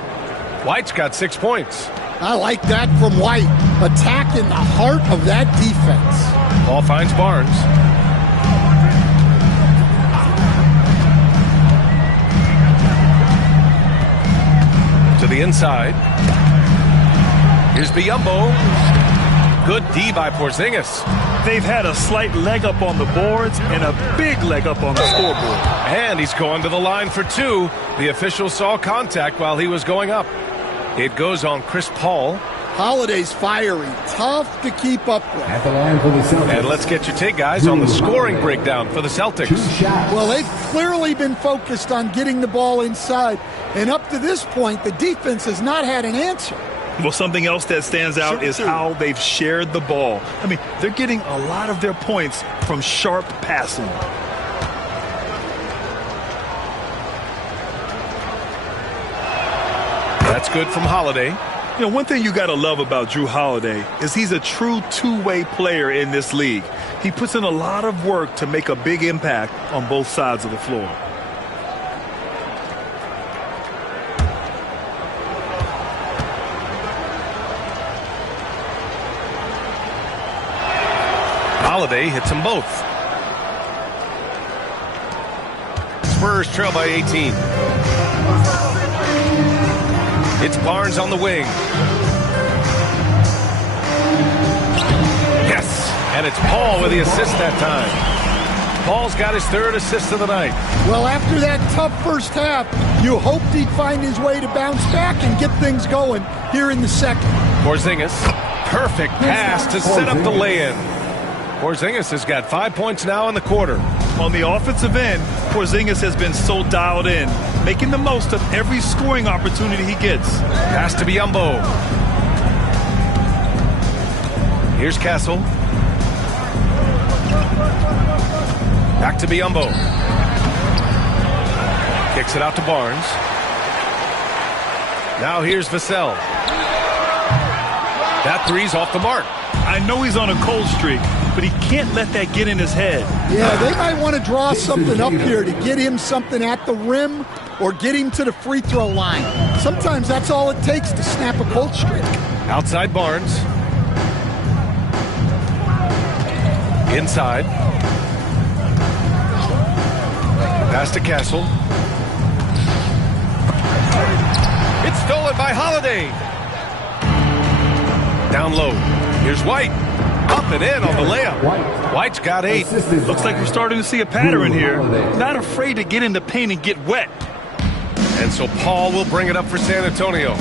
White's got 6 points. I like that from White. Attacking the heart of that defense. Ball finds Barnes. To the inside. Here's Biyombo. Good D by Porzingis. They've had a slight leg up on the boards and a big leg up on the scoreboard. And he's going to the line for 2. The official saw contact while he was going up. It goes on Chris Paul. Holiday's fiery. Tough to keep up with. At the line for the Celtics. And let's get your take, guys, on the scoring breakdown for the Celtics. Well, they've clearly been focused on getting the ball inside. And up to this point, the defense has not had an answer. Well, something else that stands out is how they've shared the ball. I mean, they're getting a lot of their points from sharp passing. That's good from Holiday. You know, one thing you got to love about Jrue Holiday is he's a true two-way player in this league. He puts in a lot of work to make a big impact on both sides of the floor. Holiday hits them both. Spurs trail by 18. It's Barnes on the wing. Yes, and it's Paul with the assist that time. Paul's got his 3rd assist of the night. Well, after that tough first half, you hoped he'd find his way to bounce back and get things going here in the second. Porzingis, perfect pass to set up the lay-in. Porzingis has got 5 points now in the quarter. On the offensive end, Porzingis has been so dialed in, making the most of every scoring opportunity he gets. Pass to Biyombo. Here's Castle. Back to Biyombo. Kicks it out to Barnes. Now here's Vassell. That three's off the mark. I know he's on a cold streak, but he can't let that get in his head. Yeah, they might want to draw something up here to get him something at the rim or get him to the free throw line. Sometimes that's all it takes to snap a cold streak. Outside Barnes. Inside. Pass to Castle. It's stolen by Holiday. Down low. Here's White. Up and in on the layup. White's got 8. Looks like we're starting to see a pattern here. Not afraid to get in the paint and get wet. And so Paul will bring it up for San Antonio.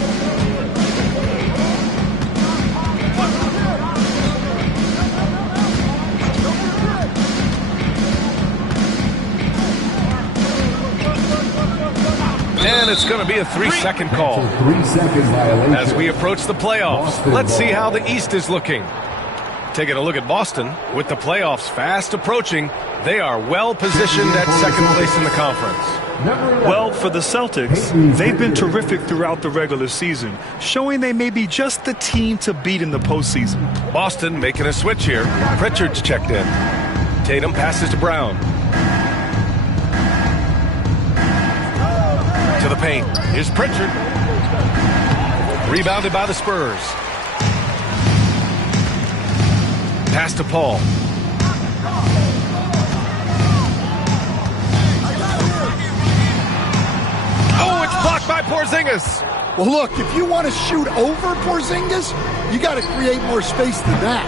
And it's going to be a 3-second call. 3-second violation. As we approach the playoffs, Boston let's see ball. how the East is looking. Taking a look at Boston, with the playoffs fast approaching, they are well positioned at second place in the conference. Well, for the Celtics, they've been terrific throughout the regular season, showing they may be just the team to beat in the postseason. Boston making a switch here. Pritchard's checked in. Tatum passes to Brown. To the paint. Here's Pritchard. Rebounded by the Spurs. Pass to Paul. Oh, it's blocked Porzingis. Well, look, if you want to shoot over Porzingis, you got to create more space than that.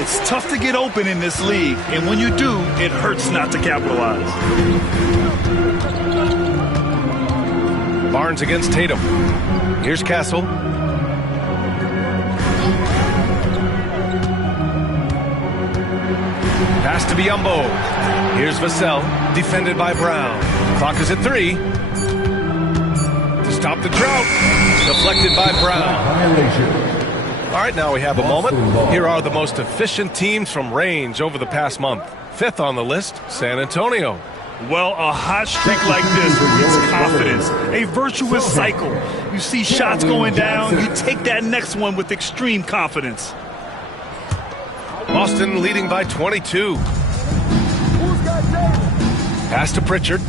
It's tough to get open in this league, and when you do, it hurts not to capitalize. Barnes against Tatum. Here's Castle. Pass to Biyombo. Here's Vassell, defended by Brown. Clock is at 3. To stop the drought, deflected by Brown. All right, now we have a moment. Here are the most efficient teams from range over the past month. 5th on the list, San Antonio. Well, a hot streak like this breeds confidence, a virtuous cycle. You see shots going down, you take that next one with extreme confidence. Boston leading by 22. Pass to Pritchard.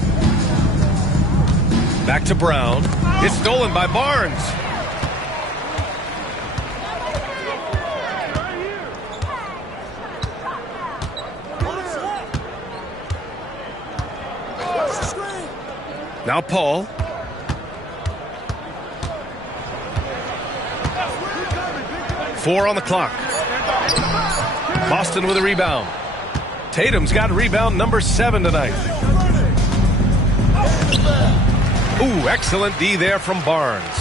Back to Brown. It's stolen by Barnes. Now Paul. Four on the clock. Boston with a rebound. Tatum's got rebound number 7 tonight. Ooh, excellent D there from Barnes.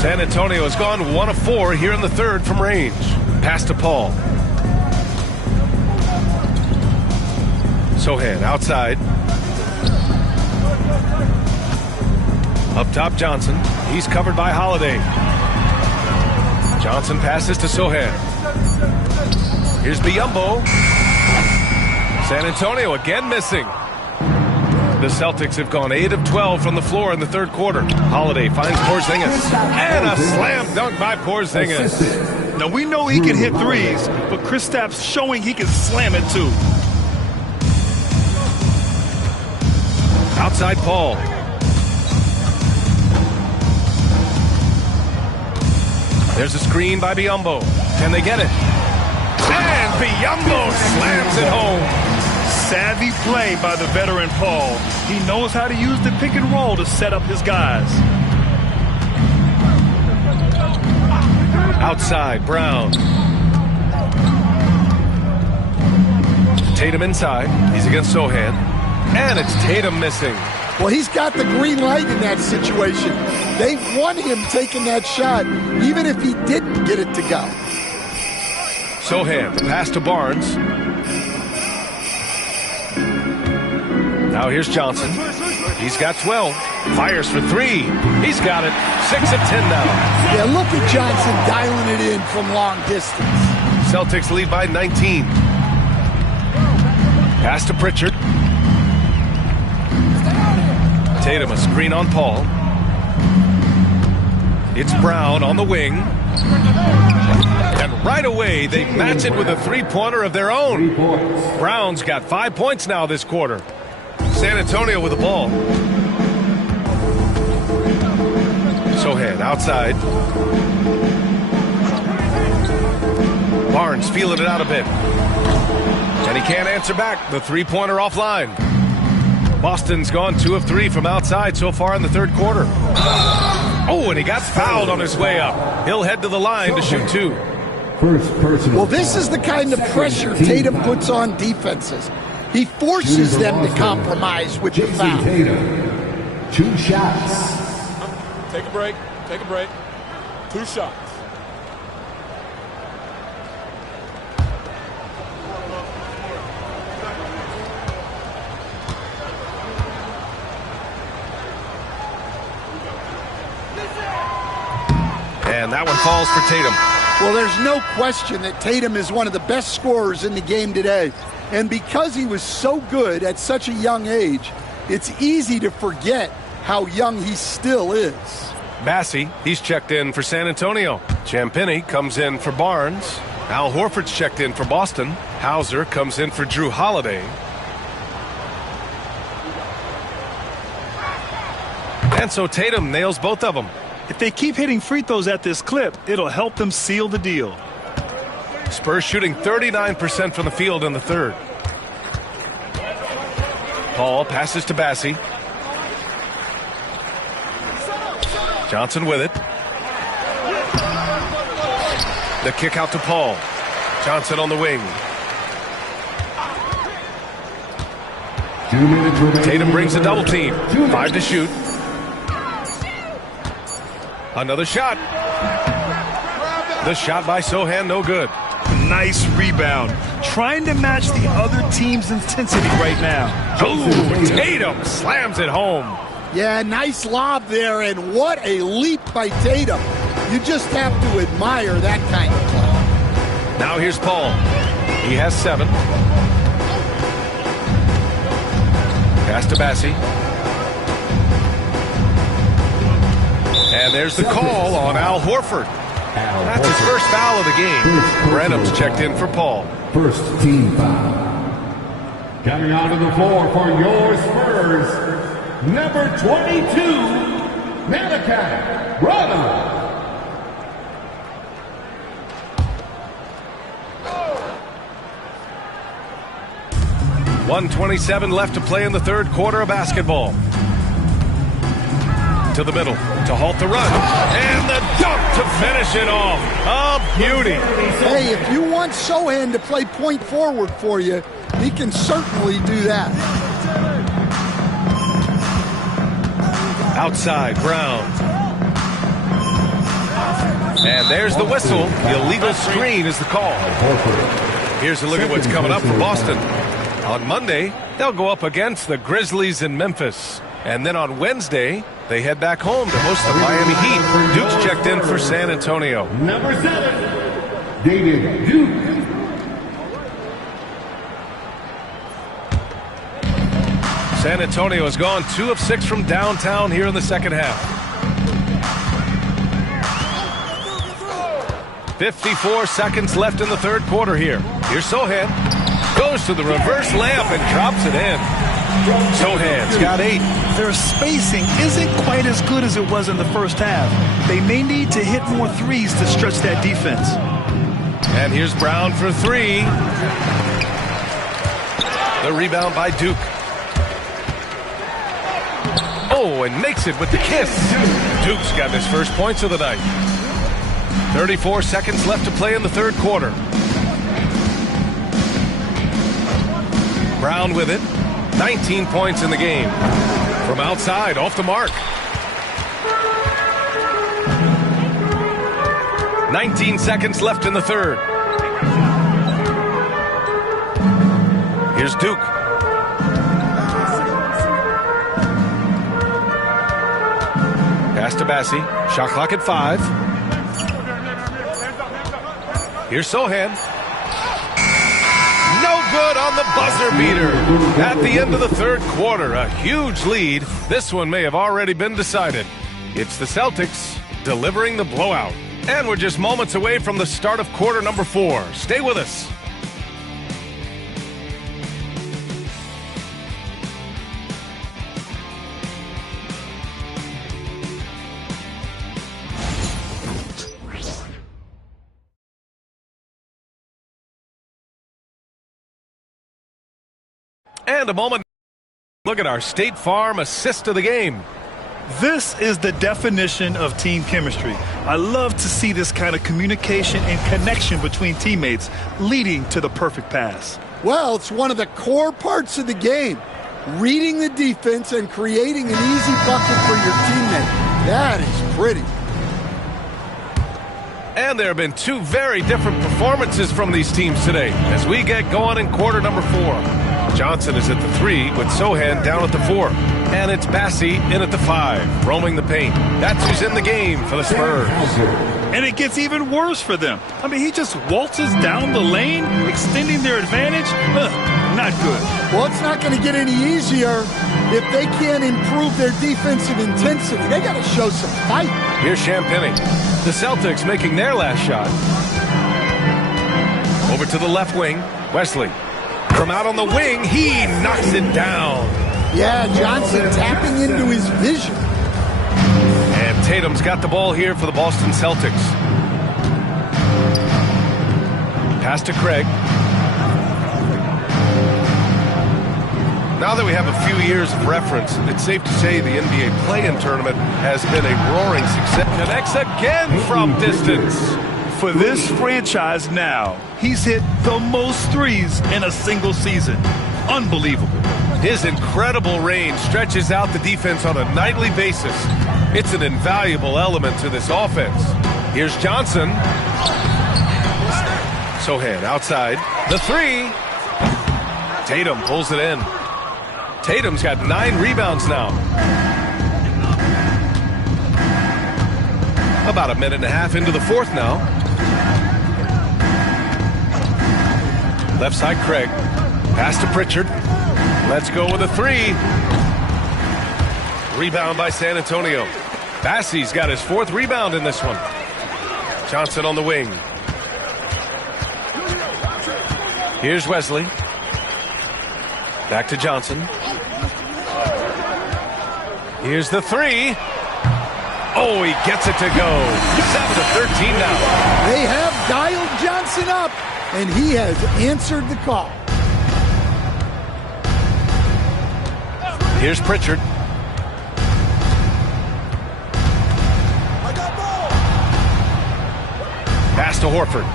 San Antonio has gone 1 of 4 here in the third from range. Pass to Paul. Sohan outside. Up top, Johnson. He's covered by Holiday. Johnson passes to Sohan. Here's Biyombo. San Antonio again missing. The Celtics have gone 8 of 12 from the floor in the third quarter. Holiday finds Porzingis. And a slam dunk by Porzingis. Now, we know he can hit threes, but Kristaps showing he can slam it too. Outside Paul. There's a screen by Biyombo. Can they get it? And Biyombo slams it home. Savvy play by the veteran Paul. He knows how to use the pick and roll to set up his guys. Outside, Brown. Tatum inside. He's against Sohan. And it's Tatum missing. Well, he's got the green light in that situation. They want him taking that shot, even if he didn't get it to go. Sohan, the pass to Barnes. Now here's Johnson. He's got 12. Fires for 3. He's got it. 6 of 10 now. Yeah, look at Johnson dialing it in from long distance. Celtics lead by 19. Pass to Pritchard. Tatum a screen on Paul. It's Brown on the wing. And right away, they match it with a three-pointer of their own. Brown's got 5 points now this quarter. San Antonio with the ball. Sohan outside. Barnes feeling it out a bit. And he can't answer back. The three-pointer offline. Boston's gone 2 of 3 from outside so far in the third quarter. Oh, and he got fouled on his way up. He'll head to the line to shoot 2. Well, this is the kind of pressure Tatum puts on defenses. He forces them to compromise with the foul. 2 shots. Take a break. Take a break. 2 shots. And that one falls for Tatum. Well, there's no question that Tatum is one of the best scorers in the game today. And because he was so good at such a young age, it's easy to forget how young he still is. Bassey, he's checked in for San Antonio. Champagny comes in for Barnes. Al Horford's checked in for Boston. Hauser comes in for Drew Holiday. And so Tatum nails both of them. If they keep hitting free throws at this clip, it'll help them seal the deal. Spurs shooting 39% from the field in the third. Paul passes to Bassey. Johnson with it. The kick out to Paul. Johnson on the wing. Tatum brings a double team. 5 to shoot. Another shot. The shot by Sohan, no good. Nice rebound. Trying to match the other team's intensity right now. Oh, Tatum slams it home. Yeah, nice lob there, and what a leap by Tatum. You just have to admire that kind of play. Now here's Paul. He has 7. Pass to Bassi. And there's the call on Al Horford. That's his first foul of the game. Branham's checked in for Paul. First team foul. Coming onto the floor for your Spurs, number 22, Malachi Branham. 1:27 left to play in the third quarter of basketball. To the middle to halt the run. And the dunk to finish it off. A beauty. Hey, if you want Sohan to play point forward for you, he can certainly do that. Outside, Brown. And there's the whistle. The illegal screen is the call. Here's a look at what's coming up for Boston. On Monday, they'll go up against the Grizzlies in Memphis. And then on Wednesday, they head back home to host the Miami Heat. Duke's checked in for San Antonio. Number 7, David Duke. San Antonio has gone 2 of 6 from downtown here in the second half. 54 seconds left in the third quarter here. Here's Sohan. Goes to the reverse layup and drops it in. Sohan's got 8. Their spacing isn't quite as good as it was in the first half. They may need to hit more threes to stretch that defense. And here's Brown for 3. The rebound by Duke. Oh, and makes it with the kiss. Duke's got his first points of the night. 34 seconds left to play in the third quarter. Brown with it. 19 points in the game. From outside, off the mark. 19 seconds left in the third. Here's Duke. Pass to Bassi. Shot clock at 5. Here's Sohan. No good on the buzzer beater. At the end of the third quarter, a huge lead. This one may have already been decided. It's the Celtics delivering the blowout. And we're just moments away from the start of quarter number 4. Stay with us. And a moment. Look at our State Farm assist of the game. This is the definition of team chemistry. I love to see this kind of communication and connection between teammates leading to the perfect pass. Well, it's one of the core parts of the game. Reading the defense and creating an easy bucket for your teammate. That is pretty. And there have been 2 very different performances from these teams today as we get going in quarter number 4. Johnson is at the 3 with Sohan down at the 4. And it's Bassi in at the 5, roaming the paint. That's who's in the game for the Spurs. And it gets even worse for them. I mean, he just waltzes down the lane, extending their advantage. Not good. Well, it's not going to get any easier if they can't improve their defensive intensity. They got to show some fight. Here's Champagny. The Celtics making their last shot. Over to the left wing, Wesley. From out on the wing, he knocks it down. Yeah, Johnson tapping into his vision. And Tatum's got the ball here for the Boston Celtics. Pass to Craig. Now that we have a few years of reference, it's safe to say the NBA play-in tournament has been a roaring success. Connects again from distance. For this franchise now, he's hit the most threes in a single season. Unbelievable. His incredible range stretches out the defense on a nightly basis. It's an invaluable element to this offense. Here's Johnson. Sohan outside. The three. Tatum pulls it in. Tatum's got 9 rebounds now. About a minute and a half into the fourth now. Left side, Craig. Pass to Pritchard. Let's go with a three. Rebound by San Antonio. Bassey's got his 4th rebound in this one. Johnson on the wing. Here's Wesley. Back to Johnson. Here's the three. Oh, he gets it to go. 7-13 now. They have dialed Johnson up, and he has answered the call. Here's Pritchard. Pass to Horford.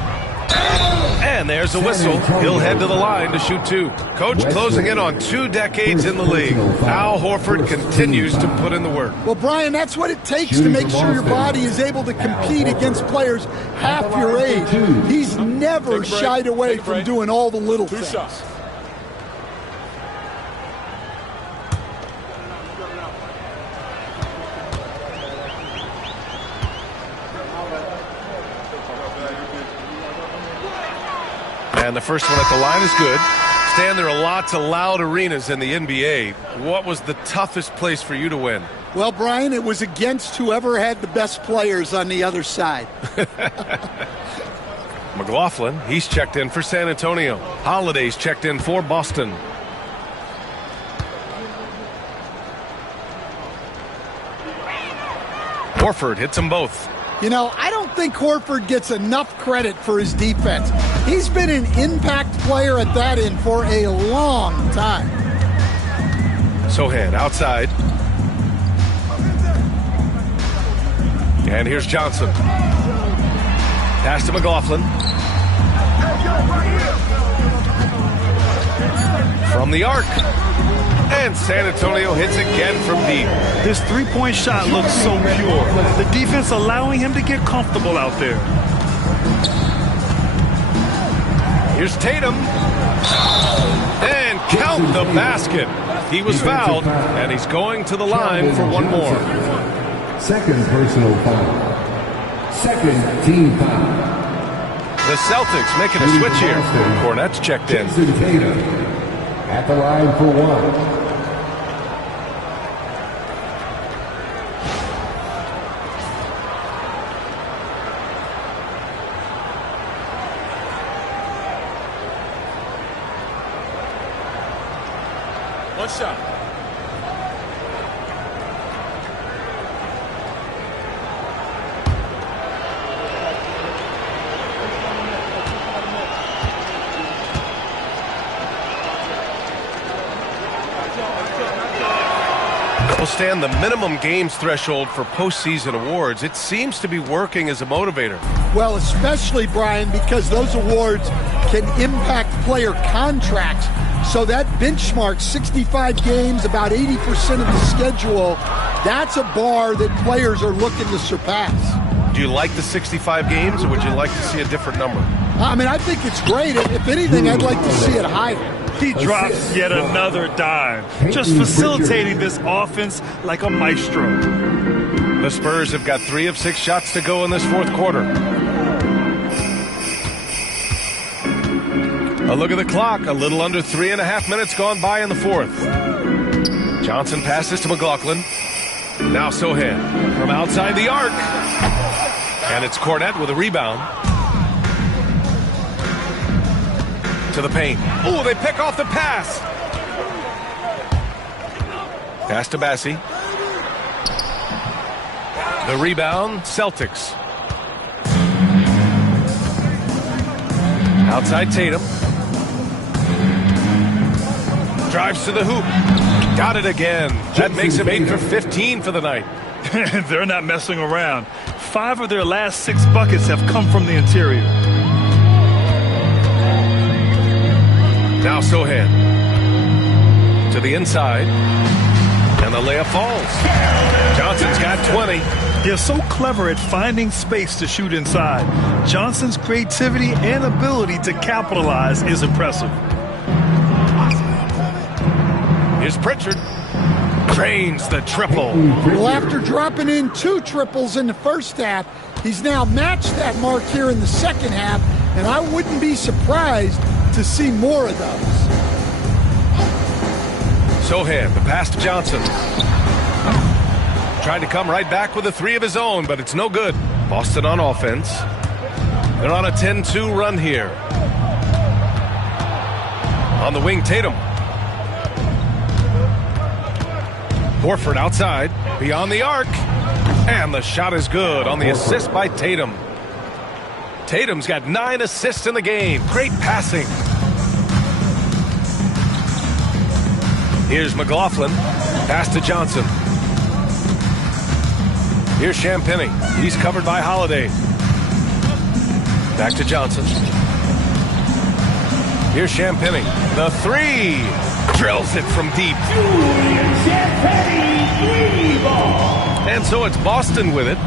And there's a whistle. He'll head to the line to shoot 2. Coach closing in on 2 decades in the league. Al Horford continues to put in the work. Well, Brian, that's what it takes to make sure your body is able to compete against players half your age. He's never shied away from doing all the little things. And the first one at the line is good. Stan, there are lots of loud arenas in the NBA. What was the toughest place for you to win? Well, Brian, it was against whoever had the best players on the other side. McLaughlin, he's checked in for San Antonio. Holiday's checked in for Boston. Horford hits them both. You know, I don't think Horford gets enough credit for his defense. He's been an impact player at that end for a long time. Sohan outside. And here's Johnson. Pass to McLaughlin. From the arc. And San Antonio hits again from deep. This three-point shot looks so pure. The defense allowing him to get comfortable out there. Here's Tatum. And count the basket. He was fouled, and he's going to the line for one more. Second personal foul. Second team foul. The Celtics making a switch here. Cornette's checked in. Tatum at the line for 1. One shot. Well, Stan, the minimum games threshold for postseason awards, it seems to be working as a motivator. Well, especially, Brian, because those awards can impact player contracts. So that benchmark, 65 games, about 80% of the schedule, that's a bar that players are looking to surpass. Do you like the 65 games, or would you like to see a different number? I mean, I think it's great. If anything, I'd like to see it higher. He drops yet another dime, just facilitating this offense like a maestro. The Spurs have got 3 of 6 shots to go in this fourth quarter. A look at the clock. A little under 3.5 minutes gone by in the fourth. Johnson passes to McLaughlin. Now Sohan from outside the arc. And it's Cornette with a rebound. To the paint. Oh, they pick off the pass. Pass to Bassey. The rebound, Celtics. Outside Tatum. Drives to the hoop. Got it again. That makes him 8 for 15 for the night. They're not messing around. 5 of their last 6 buckets have come from the interior. Now Sohan to the inside, and the layup falls. Johnson's got 20. They're so clever at finding space to shoot inside. Johnson's creativity and ability to capitalize is impressive. Here's Pritchard. Drains the triple. Well, after dropping in 2 triples in the first half, he's now matched that mark here in the second half, and I wouldn't be surprised to see more of those. Sohan, the pass to Johnson. Trying to come right back with a 3 of his own, but it's no good. Boston on offense. They're on a 10-2 run here. On the wing, Tatum. Horford outside, beyond the arc. And the shot is good on the assist by Tatum. Tatum's got 9 assists in the game. Great passing. Here's McLaughlin. Pass to Johnson. Here's Champagnie. He's covered by Holiday. Back to Johnson. Here's Champagnie. The 3. Drills it from deep. And so it's Boston with it.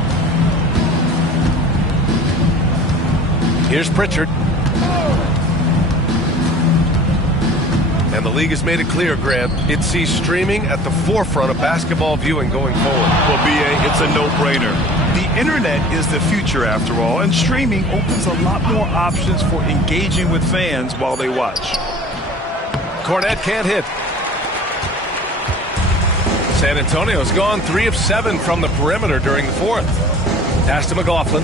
Here's Pritchard. And the league has made it clear, Grant, it sees streaming at the forefront of basketball viewing going forward. Well, B.A., it's a no-brainer. The internet is the future, after all, and streaming opens a lot more options for engaging with fans while they watch. Cornet can't hit. San Antonio's gone 3 of 7 from the perimeter during the 4th. Pass to McLaughlin.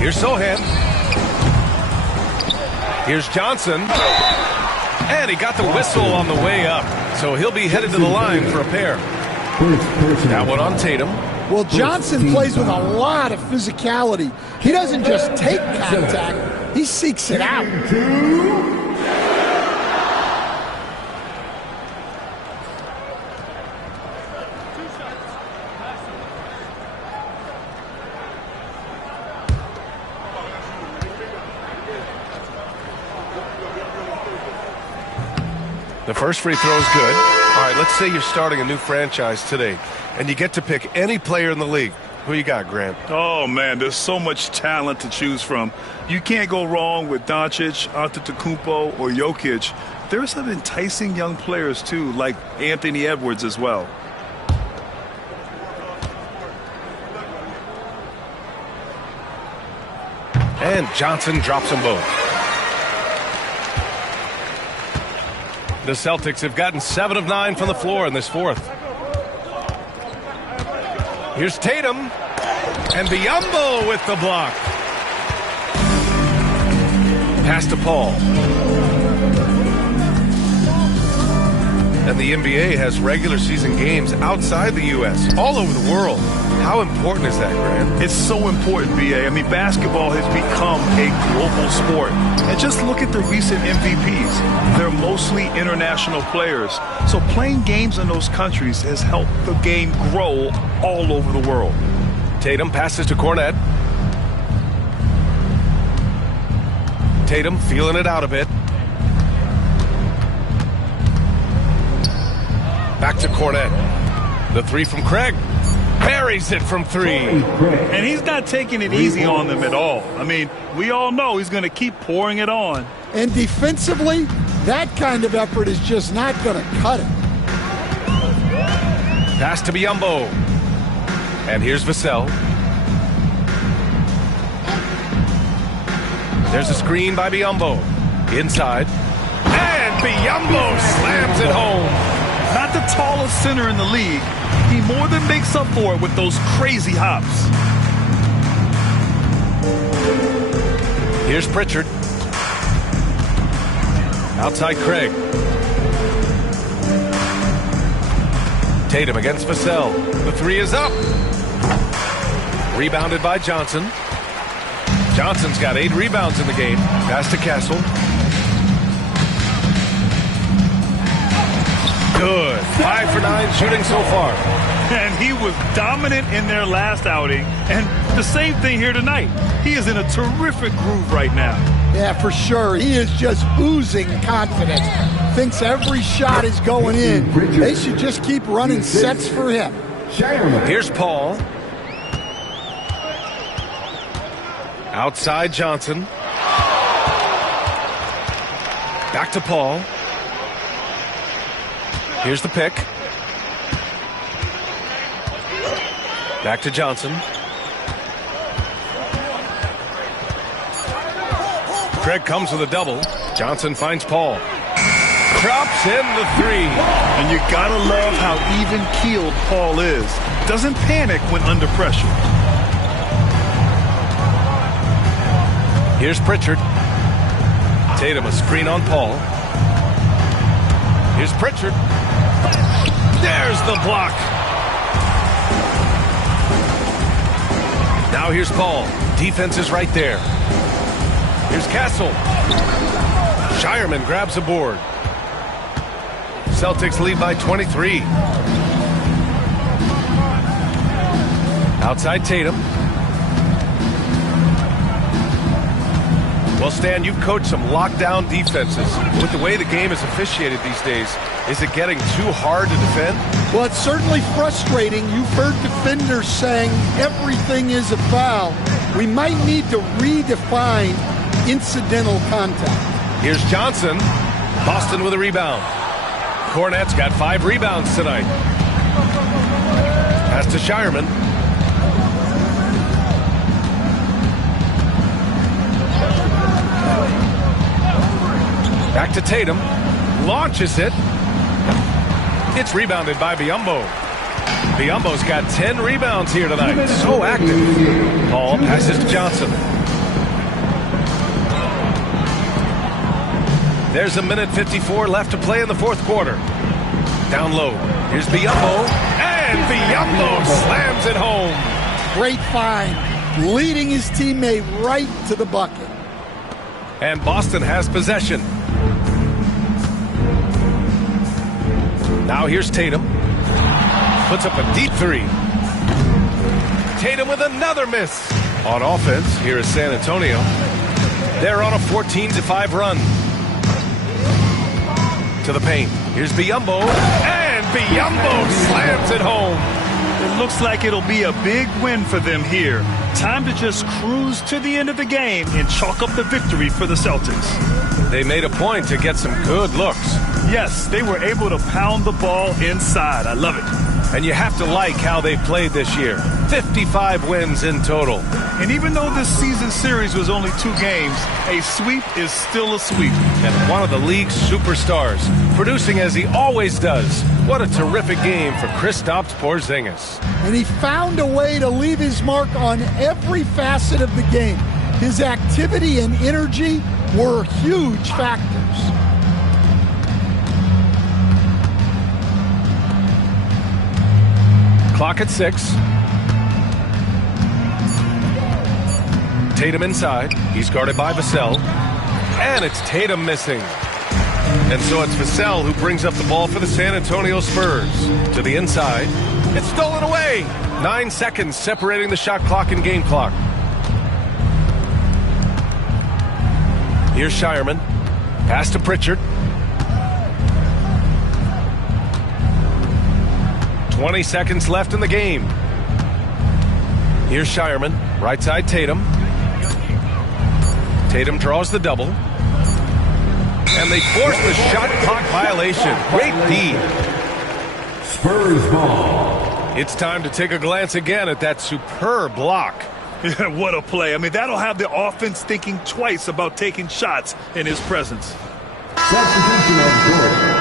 Here's Sohan. Here's Johnson. And he got the whistle on the way up. So he'll be headed to the line for a pair. That one on Tatum. Well, Johnson plays with a lot of physicality. He doesn't just take contact, he seeks it out. The first free throw is good. All right, let's say you're starting a new franchise today, and you get to pick any player in the league. Who you got, Grant? Oh, man, there's so much talent to choose from. You can't go wrong with Doncic, Antetokounmpo, or Jokic. There are some enticing young players, too, like Anthony Edwards as well. And Johnson drops them both. The Celtics have gotten 7 of 9 from the floor in this 4th. Here's Tatum. And Biyombo with the block. Pass to Paul. And the NBA has regular season games outside the U.S., all over the world. How important is that, Grant? It's so important, B.A. I mean, basketball has become a global sport. And just look at the recent MVPs. They're mostly international players. So playing games in those countries has helped the game grow all over the world. Tatum passes to Cornet. Tatum feeling it out a bit. Back to Cornet. The 3 from Craig. Buries it from 3. And he's not taking it easy on them at all. I mean, we all know he's going to keep pouring it on. And defensively, that kind of effort is just not going to cut it. Pass to Biyombo. And here's Vassell. There's a screen by Biyombo. Inside. And Biyombo slams it home. Not the tallest center in the league. He more than makes up for it with those crazy hops. Here's Pritchard. Outside Craig. Tatum against Vassell. The 3 is up. Rebounded by Johnson. Johnson's got 8 rebounds in the game. Pass to Castle. Good. 5 for 9 shooting so far. And he was dominant in their last outing. And the same thing here tonight. He is in a terrific groove right now. Yeah, for sure. He is just oozing confidence. Thinks every shot is going in. They should just keep running sets for him. Here's Paul. Outside Johnson. Back to Paul. Here's the pick. Back to Johnson. Craig comes with a double. Johnson finds Paul. Drops in the 3. And you gotta love how even-keeled Paul is. Doesn't panic when under pressure. Here's Pritchard. Tatum a screen on Paul. Here's Pritchard. There's the block. Now here's Paul. Defense is right there. Here's Castle. Shireman grabs a board. Celtics lead by 23. Outside Tatum. Well, Stan, you've coached some lockdown defenses. With the way the game is officiated these days, is it getting too hard to defend? Well, it's certainly frustrating. You've heard defenders saying everything is a foul. We might need to redefine incidental contact. Here's Johnson. Boston with a rebound. Cornette's got 5 rebounds tonight. Pass to Shireman. Back to Tatum. Launches it. It's rebounded by Biyombo. Biyombo's got 10 rebounds here tonight. So active. Paul passes to Johnson. There's a minute 54 left to play in the fourth quarter. Down low. Here's Biyombo. And Biyombo slams it home. Great find. Leading his teammate right to the bucket. And Boston has possession. Now here's Tatum. Puts up a deep 3. Tatum with another miss. On offense, here is San Antonio. They're on a 14-5 run. To the paint. Here's Biyombo. And Biyombo slams it home. It looks like it'll be a big win for them here. Time to just cruise to the end of the game and chalk up the victory for the Celtics. They made a point to get some good looks. Yes, they were able to pound the ball inside. I love it. And you have to like how they played this year. 55 wins in total. And even though this season series was only 2 games, a sweep is still a sweep. And one of the league's superstars, producing as he always does. What a terrific game for Kristaps Porzingis. And he found a way to leave his mark on every facet of the game. His activity and energy were huge factors. Clock at 6. Tatum inside. He's guarded by Vassell. And it's Tatum missing. And so it's Vassell who brings up the ball for the San Antonio Spurs. To the inside. It's stolen away. 9 seconds separating the shot clock and game clock. Here's Shireman. Pass to Pritchard. 20 seconds left in the game. Here's Shireman. Right side Tatum. Tatum draws the double. And they force the shot clock violation. Great D. Spurs ball. It's time to take a glance again at that superb block. Yeah, what a play. I mean, that'll have the offense thinking twice about taking shots in his presence. Substitution on court.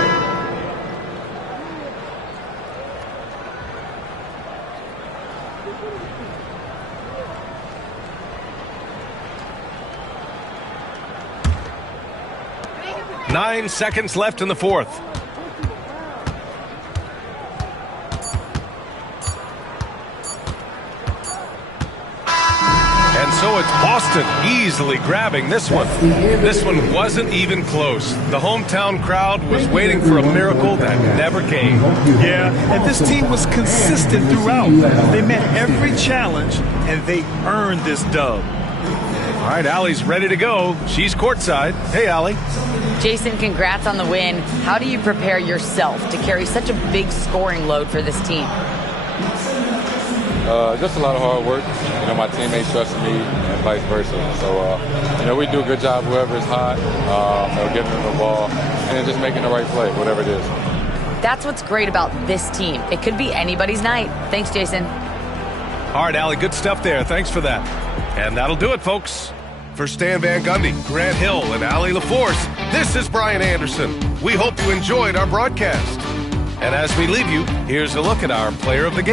Nine seconds left in the fourth. And so it's Boston easily grabbing this one. This one wasn't even close. The hometown crowd was waiting for a miracle that never came. Yeah, and this team was consistent throughout. They met every challenge, and they earned this dub. All right, Allie's ready to go. She's courtside. Hey, Allie. Jason, congrats on the win. How do you prepare yourself to carry such a big scoring load for this team? Just a lot of hard work. You know, my teammates trusting me and vice versa. So, you know, we do a good job, whoever is hot, getting them the ball, and then just making the right play, whatever it is. That's what's great about this team. It could be anybody's night. Thanks, Jason. All right, Allie, good stuff there. Thanks for that. And that'll do it, folks. For Stan Van Gundy, Grant Hill, and Allie LaForce, this is Brian Anderson. We hope you enjoyed our broadcast. And as we leave you, here's a look at our player of the game.